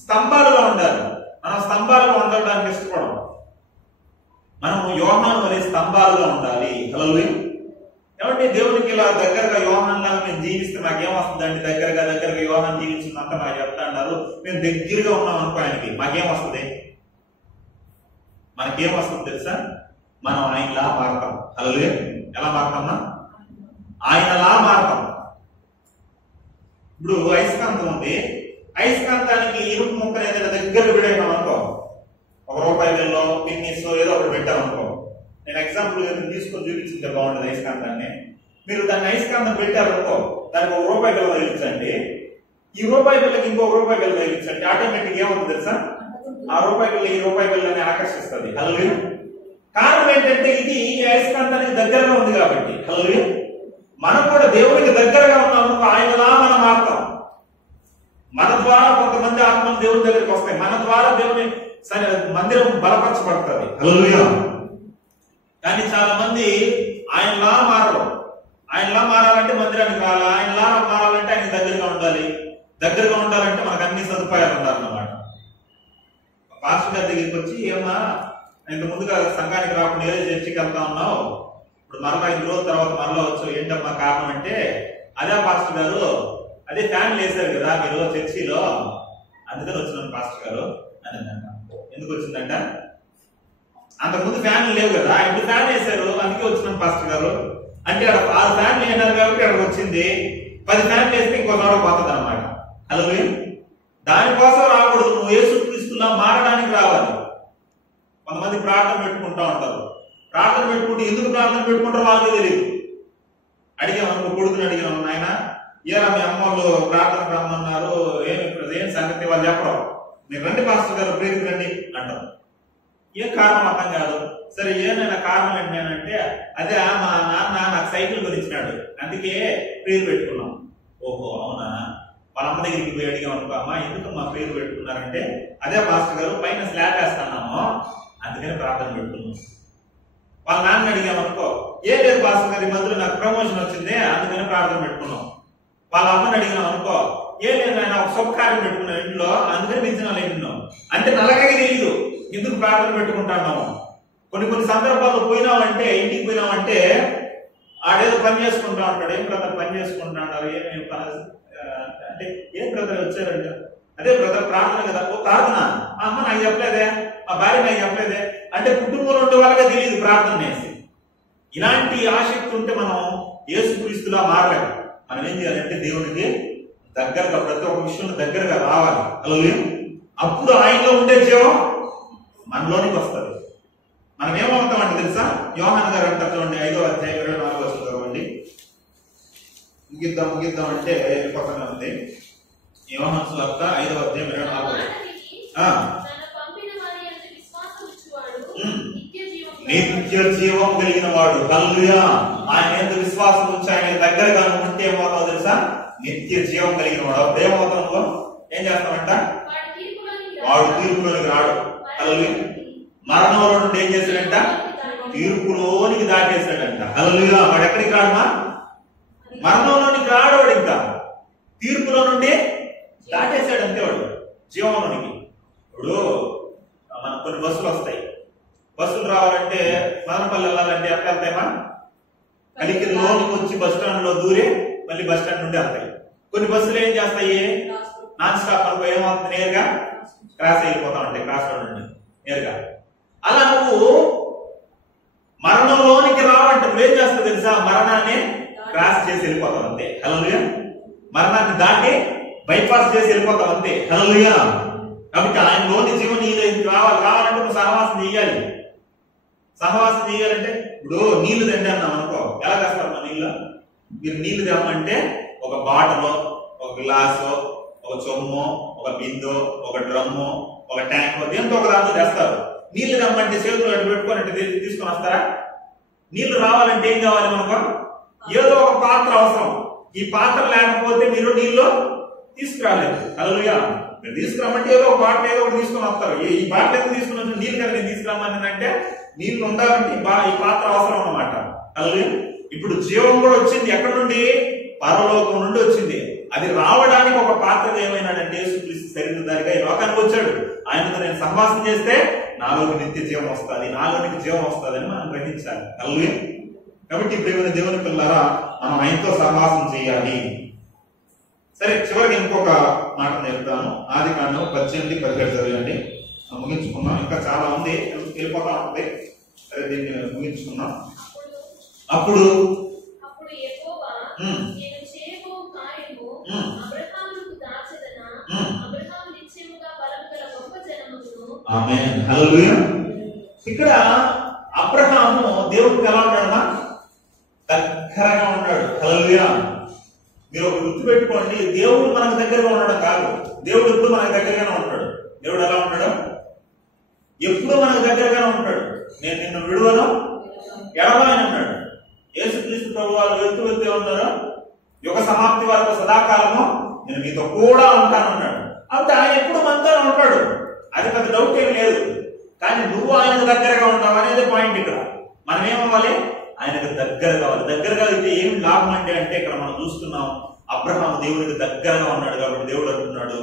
స్తంభాలుగా ఉండాలి. మనం స్తంభాలుగా ఉండడానికి ఇష్టపడం. మనము యోహాను వలె స్తంభాలుగా ఉండాలి. హల్లెలూయా. ఏమంటే దేవునికి ఇలా దగ్గరగా యోహాను లాగా మేము జీవిస్తే మాకేం వస్తుందండి? దగ్గరగా యోహాను జీవించిందంతా మాకు చెప్తా అన్నారు. మేము దగ్గరగా ఉన్నాం అనుకో ఆయనకి, మాకేం వస్తుంది? మనకేం వస్తుంది తెలుసా? మనం ఆయనలా మారతాం. హల్లెలూయా. ఎలా మారతామా? ఆయనలా మారతాం. ఇప్పుడు అయస్కాంతం ఉంది, అయస్కాంతానికి ఇరుపు ముక్కలు ఏదైనా దగ్గర విడైనాం అనుకో, ₹1 బిల్లో పిన్నిస్ ఏదో ఒకటి పెట్టామనుకో, నేను ఎగ్జాంపుల్ తీసుకొని చూపించింటే బాగుంటుంది. అయస్కాంతాన్ని మీరు దాన్ని అయస్కాంతం పెట్టారనుకో, దానికి ₹1 బిల్ల తగిలించండి, ఈ ₹1 బిల్లకి ఇంకో బిల్ల తగిలించండి, ఆటోమేటిక్ ఏమవుతుంది తెలుసా? ఆ ₹1 బిల్ల ఈ ₹1 బిల్లని ఆకర్షిస్తుంది. హల్లెలూయా. కారణం ఏంటంటే ఇది అయస్కాంతానికి దగ్గరగా ఉంది కాబట్టి. హల్లెలూయా. మనం కూడా దేవునికి దగ్గరగా ఉన్నాము, ఆయనలా మనం మారుతాం. మన ద్వారా కొంతమంది ఆత్మలు దేవుని దగ్గరికి వస్తాయి, మన ద్వారా దేవుని మందిరం బలపరచబడుతుంది. హల్లెలూయా. కానీ చాలా మంది ఆయనలా మారరు. ఆయనలా మారాలంటే మందిరానికి రావాలి, ఆయనలా మారాలంటే ఆయన దగ్గరగా ఉండాలి. దగ్గరగా ఉండాలంటే మనకు అన్ని సదుపాయాలు ఉండాలన్నమాట. పాస్టర్ గారి దగ్గరికి వచ్చి, ఏమన్నా ఇంత ముందుగా సంఘానికి రాకుండా ఏదో చర్చికి వెళ్తా ఉన్నావు, ఇప్పుడు మరలా 5 రోజుల తర్వాత మరలా వచ్చావు, ఏంటమ్మా కారణం అంటే, అదే పాస్టర్ గారు అదే ఫ్యాన్లు వేశారు కదా మీరు చర్చిలో, అందుకని వచ్చినాను పాస్టర్ గారు అని అంట. ఎందుకు వచ్చిందంట? అంతకుముందు ఫ్యాన్లు లేవు కదా, ఇప్పుడు ఫ్యాన్ వేశారు అందుకే వచ్చినాను పాస్టర్ గారు అంటే, 6 ఫ్యాన్లు వేసినారు కాబట్టి అక్కడికి వచ్చింది. 10 ఫ్యాన్లు వేస్తే ఇంకో చోట పోతుంది అనమాట. హల్లెలూయా. దానికోసం రాకూడదు, నువ్వు యేసుక్రీస్తులా మారడానికి రావాలి. కొంతమంది ప్రార్థన పెట్టుకుంటా ఉంటారు, ప్రార్థన పెట్టుకుంటే ఎందుకు ప్రార్థన పెట్టుకుంటారో వాళ్ళకి తెలియదు. అడిగామనుకో, కొడుకుని అడిగాము, నాయన ఏరా మీ అమ్మోళ్ళు ప్రార్థనకు రమ్మన్నారు, ఏం సంగతి? వాళ్ళు చెప్పడం, మీరు రండి పాస్టర్ గారు ప్రేరికి రండి అంటారు. ఏం కారణం అర్థం కాదు. సరే ఏమైనా కారణం ఏంటంటే, అదే మా నాన్న నాకు సైకిల్ కొనిచ్చినాడు అందుకే ప్రేరు పెట్టుకున్నాం. ఓహో అవునా? వాళ్ళ అమ్మ దగ్గరికి పోయి అడిగాం అనుకో, అమ్మ ఎందుకు మా ప్రేరు పెట్టుకున్నారంటే, అదే పాస్టర్ గారు పైన స్లాబ్ వేస్తున్నాము అందుకని ప్రార్థన పెట్టుకున్నాం. వాళ్ళ నాన్న అడిగామనుకో, ఏ లేదు పాస్టర్ గారి మధ్యలో నాకు ప్రమోషన్ వచ్చింది అందుకని ప్రార్థన పెట్టుకున్నాం. వాళ్ళ అమ్మని అడిగినాం అనుకో, ఏ లేదు ఆయన ఒక శుభకార్యం పెట్టుకున్నాం ఇంట్లో అందుకని పిలిచిన ఇంట్లో. అంటే నలగకి తెలియదు ఎందుకు ప్రార్థన పెట్టుకుంటున్నాము. కొన్ని సందర్భాల్లో పోయినామంటే, ఇంటికి పోయినామంటే ఆడేదో పని చేసుకుంటా ఉంటాడు. ఏం బ్రదర్ పని చేసుకుంటున్నాడు, ఏమేమి పని అంటే, ఏం బ్రదర్ వచ్చారంటే, అదే బ్రదర్ ప్రార్థన కదా. ఓ ప్రార్థన, మా అమ్మ నాకు చెప్పలేదే, మా భార్య నాకు చెప్పలేదే అంటే, కుటుంబంలో ఉండే వాళ్ళకే తెలియదు ప్రార్థన చేసి. ఇలాంటి ఆసక్తి ఉంటే మనం యేసుక్రీస్తులా మారలేము. మనం ఏం చేయాలంటే దేవునికి దగ్గరగా, ప్రతి ఒక్క విషయంలో దగ్గరగా రావాలి. హల్లెలూయా. అప్పుడు ఆయనలో ఉండే జీవం మనలోనికి వస్తుంది. మనం ఏమవుతామంటే తెలుసా? యోహాను గారు అంటారు చూడండి, 5వ అధ్యాయం 24వ వచనం చదవండి. ముగిద్దాం అంటే పక్కన ఉంది. యోహాను సువార్త 5వ అధ్యాయం 24వ నిత్య జీవం కలిగిన వాడు. హల్లెలూయా. ఆయన ఎంత విశ్వాసం ఉంచి ఆయన దగ్గరగా ఉంటే ఏమవుతావు తెలుసా? నిత్య జీవం కలిగిన వాడు. అప్పుడు ఏమవుతావు? ఏం చేస్తామంట? వాడు తీర్పులోనికి రాడు. హల్లెలూయా. మరణంలో నుండి ఏం చేశాడంట? తీర్పులోనికి దాటేశాడంట. హల్లెలూయా. వాడు ఎక్కడికి రాడమా? మరణంలోనికి రాడు. వాడు ఇంకా తీర్పులో నుండి దాటేశాడు అంతే. వాడు జీవంలోనికి. ఇప్పుడు మనకు కొన్ని బస్సులు వస్తాయి. బస్సులు రావాలంటే మదనపల్లి వెళ్ళాలంటే ఎక్కడ వెళ్తాయమా? కలికిరి లోనికి వచ్చి బస్ స్టాండ్ లో దూరి మళ్ళీ బస్ స్టాండ్ నుండి వెళ్తాయి. కొన్ని బస్సులు ఏం చేస్తాయి? నాన్ స్టాప్ అనుకో, ఏమవుతుంది? నేరుగా క్రాస్ అయిపోతా ఉంటాయి. క్రాస్ రోడ్ నుండి నేరుగా. అలా నువ్వు మరణంలోనికి రావంటే నువ్వేం చేస్తావు తెలుసా? మరణాన్ని క్రాస్ చేసి వెళ్ళిపోతావు అంతే. హల్లెలూయా. మరణాన్ని దాటి బైపాస్ చేసి వెళ్ళిపోతావు అంతే. హల్లెలూయా. కాబట్టి ఆయనలోని జీవన నీళ్ళు రావాలంటే నువ్వు సహవాసం చేయాలి. సహవాసం చేయాలంటే ఇప్పుడు నీళ్లు తండి అన్నాం అనుకో, ఎలా తెస్తారు మా నీళ్ళు? మీరు నీళ్లు తెమ్మంటే ఒక బాటలో, ఒక గ్లాసు, ఒక చొమ్ము, ఒక బిందు, ఒక డ్రమ్ము, ఒక ట్యాంక్, దేంతో ఒక దాంతో తెస్తారు. నీళ్లు తెమ్మంటే చేతులు అడ్డు పెట్టుకొని తీసుకొని వస్తారా? నీళ్లు రావాలంటే ఏం కావాలి మనకు? ఏదో ఒక పాత్ర అవసరం. ఈ పాత్ర లేకపోతే మీరు నీళ్లు తీసుకురాలేదు. హల్లెలూయా. మీరు తీసుకురామంటే ఏదో ఒక పాత్ర ఏదో ఒకటి తీసుకొని వస్తారు. ఈ పాత్ర ఎందుకు తీసుకుని వచ్చి నీళ్ళు కదా నేను తీసుకురామని అంటే నీళ్లు ఉండాలంటే ఈ పాత్ర అవసరం అన్నమాట. హల్లెలూయా. ఇప్పుడు జీవం కూడా వచ్చింది ఎక్కడి నుండి? పరలోకం నుండి వచ్చింది. అది రావడానికి ఒక పాత్ర ఏమైనాడంటే యేసుక్రీస్తు శరీరధారిగా ఈ లోకానికి వచ్చాడు. ఆయనతో నేను సహవాసం చేస్తే నాలోకి నిత్య జీవం వస్తుంది, నాలోనికి జీవం వస్తుంది అని మనం గ్రహించాలి. హల్లెలూయా. కాబట్టి ప్రియమైన దేవుని పిల్లలారా, మనం ఆయనతో సహవాసం చేయాలి. సరే, చివరికి ఇంకొక మాట నేర్పుతాను. ఆదికాండం 18:17 చదివండి. ముగించుకున్నాం. ఇంకా చాలా ఉంది, వెళ్ళిపోతా ఉంటుంది. సరే, దీన్ని ముగించుకున్నాం. అప్పుడు యెహోవా నేను చేయబో కార్యము అబ్రహామునకు దాచెదనా, అబ్రహాము నిశ్చయముగా బలము గల గొప్ప జనమును. ఆమేన్. హల్లెలూయా. ఇక్కడ అబ్రహాము దేవుడికి ఎలా ఉన్నాడమ్మా? దగ్గరగా ఉన్నాడు. హల్లెలూయా. మీరు ఒక గుర్తు పెట్టుకోండి, దేవుడు మనకు దగ్గరగా ఉండడం కాదు. దేవుడు ఎప్పుడు మనకు దగ్గరగానే ఉంటాడు. దేవుడు ఎలా ఉంటాడు? ఎప్పుడు మనకు దగ్గరగానే ఉంటాడు. నేను నిన్ను విడువను, ఎడబాయని అన్నాడు. యేసుక్రీస్తు ప్రభు వారు వెళ్తూ ఉన్నారు, యుగ సమాప్తి వరకు సదాకాలము నేను మీతో కూడా ఉంటానన్నాడు. అంటే ఆయన ఎప్పుడు మనతో ఉంటాడు. అది పెద్ద డౌట్ ఏమి లేదు. కానీ నువ్వు ఆయనకు దగ్గరగా ఉంటావు అనేది పాయింట్. ఇక్కడ మనం ఏమవ్వాలి? ఆయనకు దగ్గర కావాలి. దగ్గరగా అయితే ఏమి లాభం అంటే ఇక్కడ మనం చూస్తున్నాం, అబ్రహాము దేవునికి దగ్గరగా ఉన్నాడు. కాబట్టి దేవుడు అంటున్నాడు,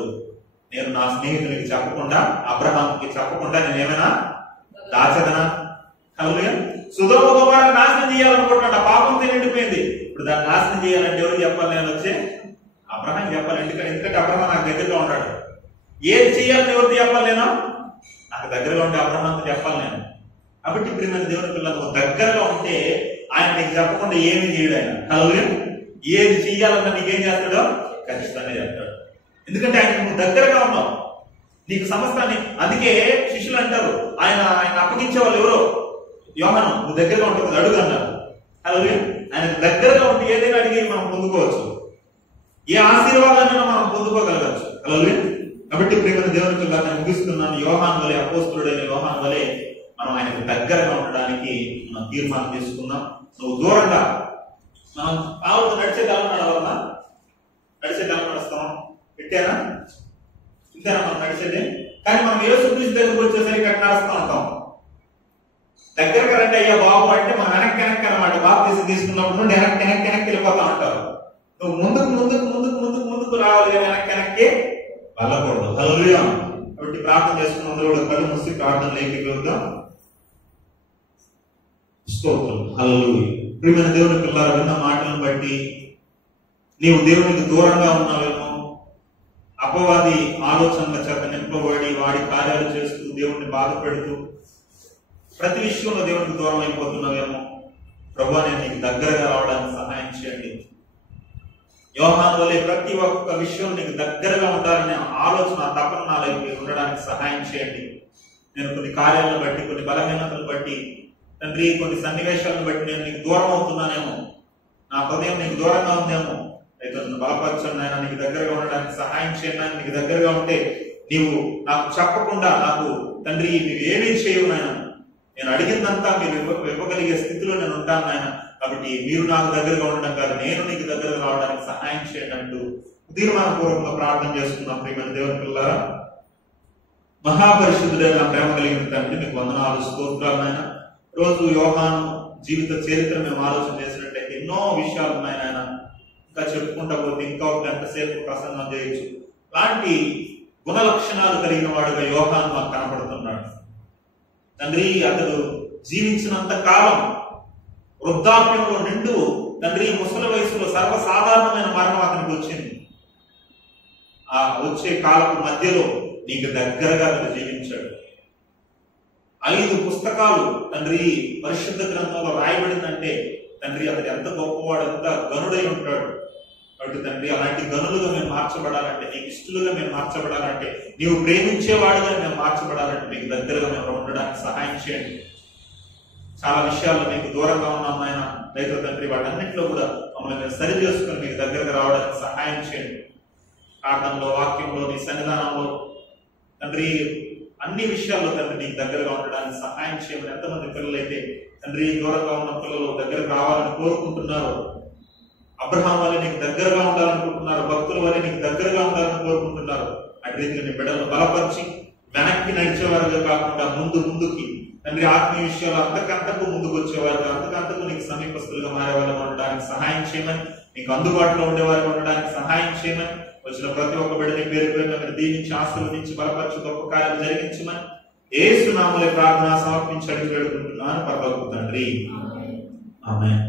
నేను నా స్నేహితునికి చెప్పకుండా, అబ్రహాముకి చెప్పకుండా నేను ఏమైనా దాచదనా? హల్లెలూయా. సొదొమ గొమొర్రాను నాశనం చేయాలనుకుంటున్నాడు. ఆ పాపంతో నిండిపోయింది. ఇప్పుడు దాన్ని నాశనం చేయాలంటే ఎవరికి చెప్పాలి? నేను వచ్చి అబ్రహాం చెప్పాలి. ఎందుకంటే అబ్రహాం నాకు దగ్గరగా ఉన్నాడు. ఏది చేయాలని ఎవరికి చెప్పాలి? నేను నాకు దగ్గరగా ఉంటే అబ్రహాంతో చెప్పాలి నేను. కాబట్టి ప్రియమైన దేవుని పిల్లలకు దగ్గరగా ఉంటే ఆయన నీకు చెప్పకుండా ఏమి చేయడు ఆయన. హల్లెలూయా. ఏది చెయ్యాలన్నా నీకేం చేస్తాడో ఖచ్చితంగా చేస్తాడు. ఎందుకంటే ఆయన నువ్వు దగ్గరగా ఉన్నావు. నీకు సమస్తాన్ని. అందుకే శిష్యులు అంటారు, ఆయన అప్పగించే వాళ్ళు ఎవరో యోహాను, నువ్వు దగ్గరగా ఉంటుంది అడుగు అన్నారు. హల్లెలూయా. ఆయన దగ్గరగా ఉంటే ఏదైనా అడిగి మనం పొందుకోవచ్చు. ఏ ఆశీర్వాదాన్ని మనం పొందుకోగలగచ్చు. హల్లెలూయా. కాబట్టి ప్రియమైన దేవుని పిల్లలు ముగిస్తున్నాను. యోహాను వలె, అపోస్తలుడైన యోహాను వలె మనం ఆయనకు దగ్గరగా ఉండడానికి మనం తీర్మానం తీసుకుందాం. నువ్వు దూరంగా మనం ఆవుతో నడిచే కాలం నడవాలన్నా? నడిచే కాలం నడుస్తాం. పెట్టానా? ఇంతేనా మనం నడిచేది? కానీ మనం యేసుక్రీస్తు దగ్గరకు వచ్చేసరికి అక్కడ నడుస్తూ ఉంటాం. దగ్గరగా రండి అయ్యా బాబు అంటే మనం వెనక్కి అనమాట. బాప్తిసం తీసుకున్నప్పుడు నుండి వెనక్కి వెళ్ళిపోతా ఉంటారు. నువ్వు ముందుకు రావాలి, వెనక్కి వెళ్ళకూడదు. హల్లెలూయా. కాబట్టి ప్రార్థన చేసుకున్న అందరూ కూడా కళ్ళు మూసి ప్రార్థనలోకి వెళ్దాం. స్తోత్రం. హల్లెలూయా. ప్రియమైన దేవుని పిల్లలు, విన్న మాటలను బట్టి నీవు దేవునికి దూరంగా ఉన్నావేమో, అపవాది ఆలోచనల చేత నింపబడి వాడి కార్యాలు చేస్తూ దేవుణ్ణి బాధ పెడుతూ ప్రతి విషయంలో దేవునికి దూరం అయిపోతున్నావేమో, ప్రభువా నేను నీకు దగ్గరగా రావడానికి సహాయం చేయండి. యోహాను వలె ప్రతి ఒక్క విషయం నీకు దగ్గరగా ఉండాలనే ఆలోచన, తపన నాలోకి ఉండడానికి సహాయం చేయండి. నేను కొన్ని కార్యాలను బట్టి, కొన్ని బలహీనతలను బట్టి తండ్రి, కొన్ని సన్నివేశాలను బట్టి నేను నీకు దూరం అవుతున్నానేమో, నా హృదయం నీకు దూరంగా ఉందేమో, అయితే నన్ను బలపరచండి ఆయన. నీకు దగ్గరగా ఉండడానికి సహాయం చేయండి. నీకు దగ్గరగా ఉంటే నీవు నాకు చెప్పకుండా నాకు తండ్రి నీవు ఏమీ చేయవు నాయన. నేను అడిగిందంతా మీరు ఇవ్వగలిగే స్థితిలో నేను ఉంటాను నాయన. కాబట్టి మీరు నాకు దగ్గరగా ఉండడం కాదు, నేను నీకు దగ్గరగా రావడానికి సహాయం చేయండి అంటూ తీర్మానపూర్వకంగా ప్రార్థన చేసుకున్నాం. ప్రియమైన దేవుని పిల్లలారా, మహాపరిశుద్ధుడైన ప్రేమ కలిగిన తండ్రి, మీకు వందనాలు, స్తోత్రాలు నాయన. రోజు యోహాను జీవిత చరిత్ర మేము ఆలోచన చేసినట్టయితే ఎన్నో విషయాలు ఉన్నాయి నాయన. ఇంకా చెప్పుకుంటా పోతే ఇంకా ఒక గంట సేపు ప్రసంగం చేయొచ్చు. లాంటి గుణ లక్షణాలు కలిగిన వాడుగా యోహాను మాకు కనపడుతున్నాడు తండ్రి. అతడు జీవించినంత కాలం వృద్ధాప్యంలో నిండు తండ్రి, ముసలి వయసులో సర్వసాధారణమైన మరణం అతనికి వచ్చింది. ఆ వచ్చే కాలపు మధ్యలో నీకు దగ్గరగా అతను జీవించాడు. 5 పుస్తకాలు తండ్రి పరిశుద్ధ గ్రంథంలో రాయబడిందంటే తండ్రి అతడు ఎంత గొప్పవాడు, ఎంత గనుడై ఉంటాడు. కాబట్టి తండ్రి అలాంటి గనులుగా మేము మార్చబడాలంటే, నీకు ఇష్టలుగా మేము మార్చబడాలంటే, నీవు ప్రేమించేవాడుగా మేము మార్చబడాలంటే నీకు దగ్గరగా మేము ఉండడానికి సహాయం చేయండి. చాలా విషయాల్లో మీకు దూరంగా ఉన్నాం ఆయన రైతు తండ్రి, వాటన్నింటిలో కూడా మమ్మల్ని మేము సరి చేసుకుని మీకు దగ్గరగా రావడానికి సహాయం చేయండి. ప్రార్థనలో, వాక్యంలో, నీ సన్నిధానంలో తండ్రి అన్ని విషయాల్లో తండ్రి నీకు దగ్గరగా ఉండడానికి సహాయం చేయమని ఎంతమంది పిల్లలైతే తండ్రి దూరంగా ఉన్న పిల్లలు దగ్గరకు రావాలని కోరుకుంటున్నారు, అబ్రహాం వల్ల నీకు దగ్గరగా ఉండాలనుకుంటున్నారు, భక్తుల వల్ల నీకు దగ్గరగా ఉండాలని కోరుకుంటున్నారు. అటు రీతిగా నీ బిడ్డలను బలపరిచి వెనక్కి నడిచేవారుగా కాకుండా ముందుకి తండ్రి ఆత్మీయ విషయాలు అంతకంతకు ముందుకు వచ్చేవారుగా, అంతకంతకు నీకు సమీపస్తులుగా మారేవాళ్ళు ఉండడానికి సహాయం చేయమని, నీకు అందుబాటులో ఉండేవారు ఉండడానికి సహాయం చేయమని, వచ్చిన ప్రతి ఒక్క బిడ్డని పేరు పేరున మీరు దీవించి ఆశీర్వదించి బలపరిచి గొప్ప కార్యం జరిగించమని యేసు నామములో ప్రార్థన సమర్పించి అడిగి వేడుకుంటున్నాను పరలోకపు తండ్రి. ఆమేన్.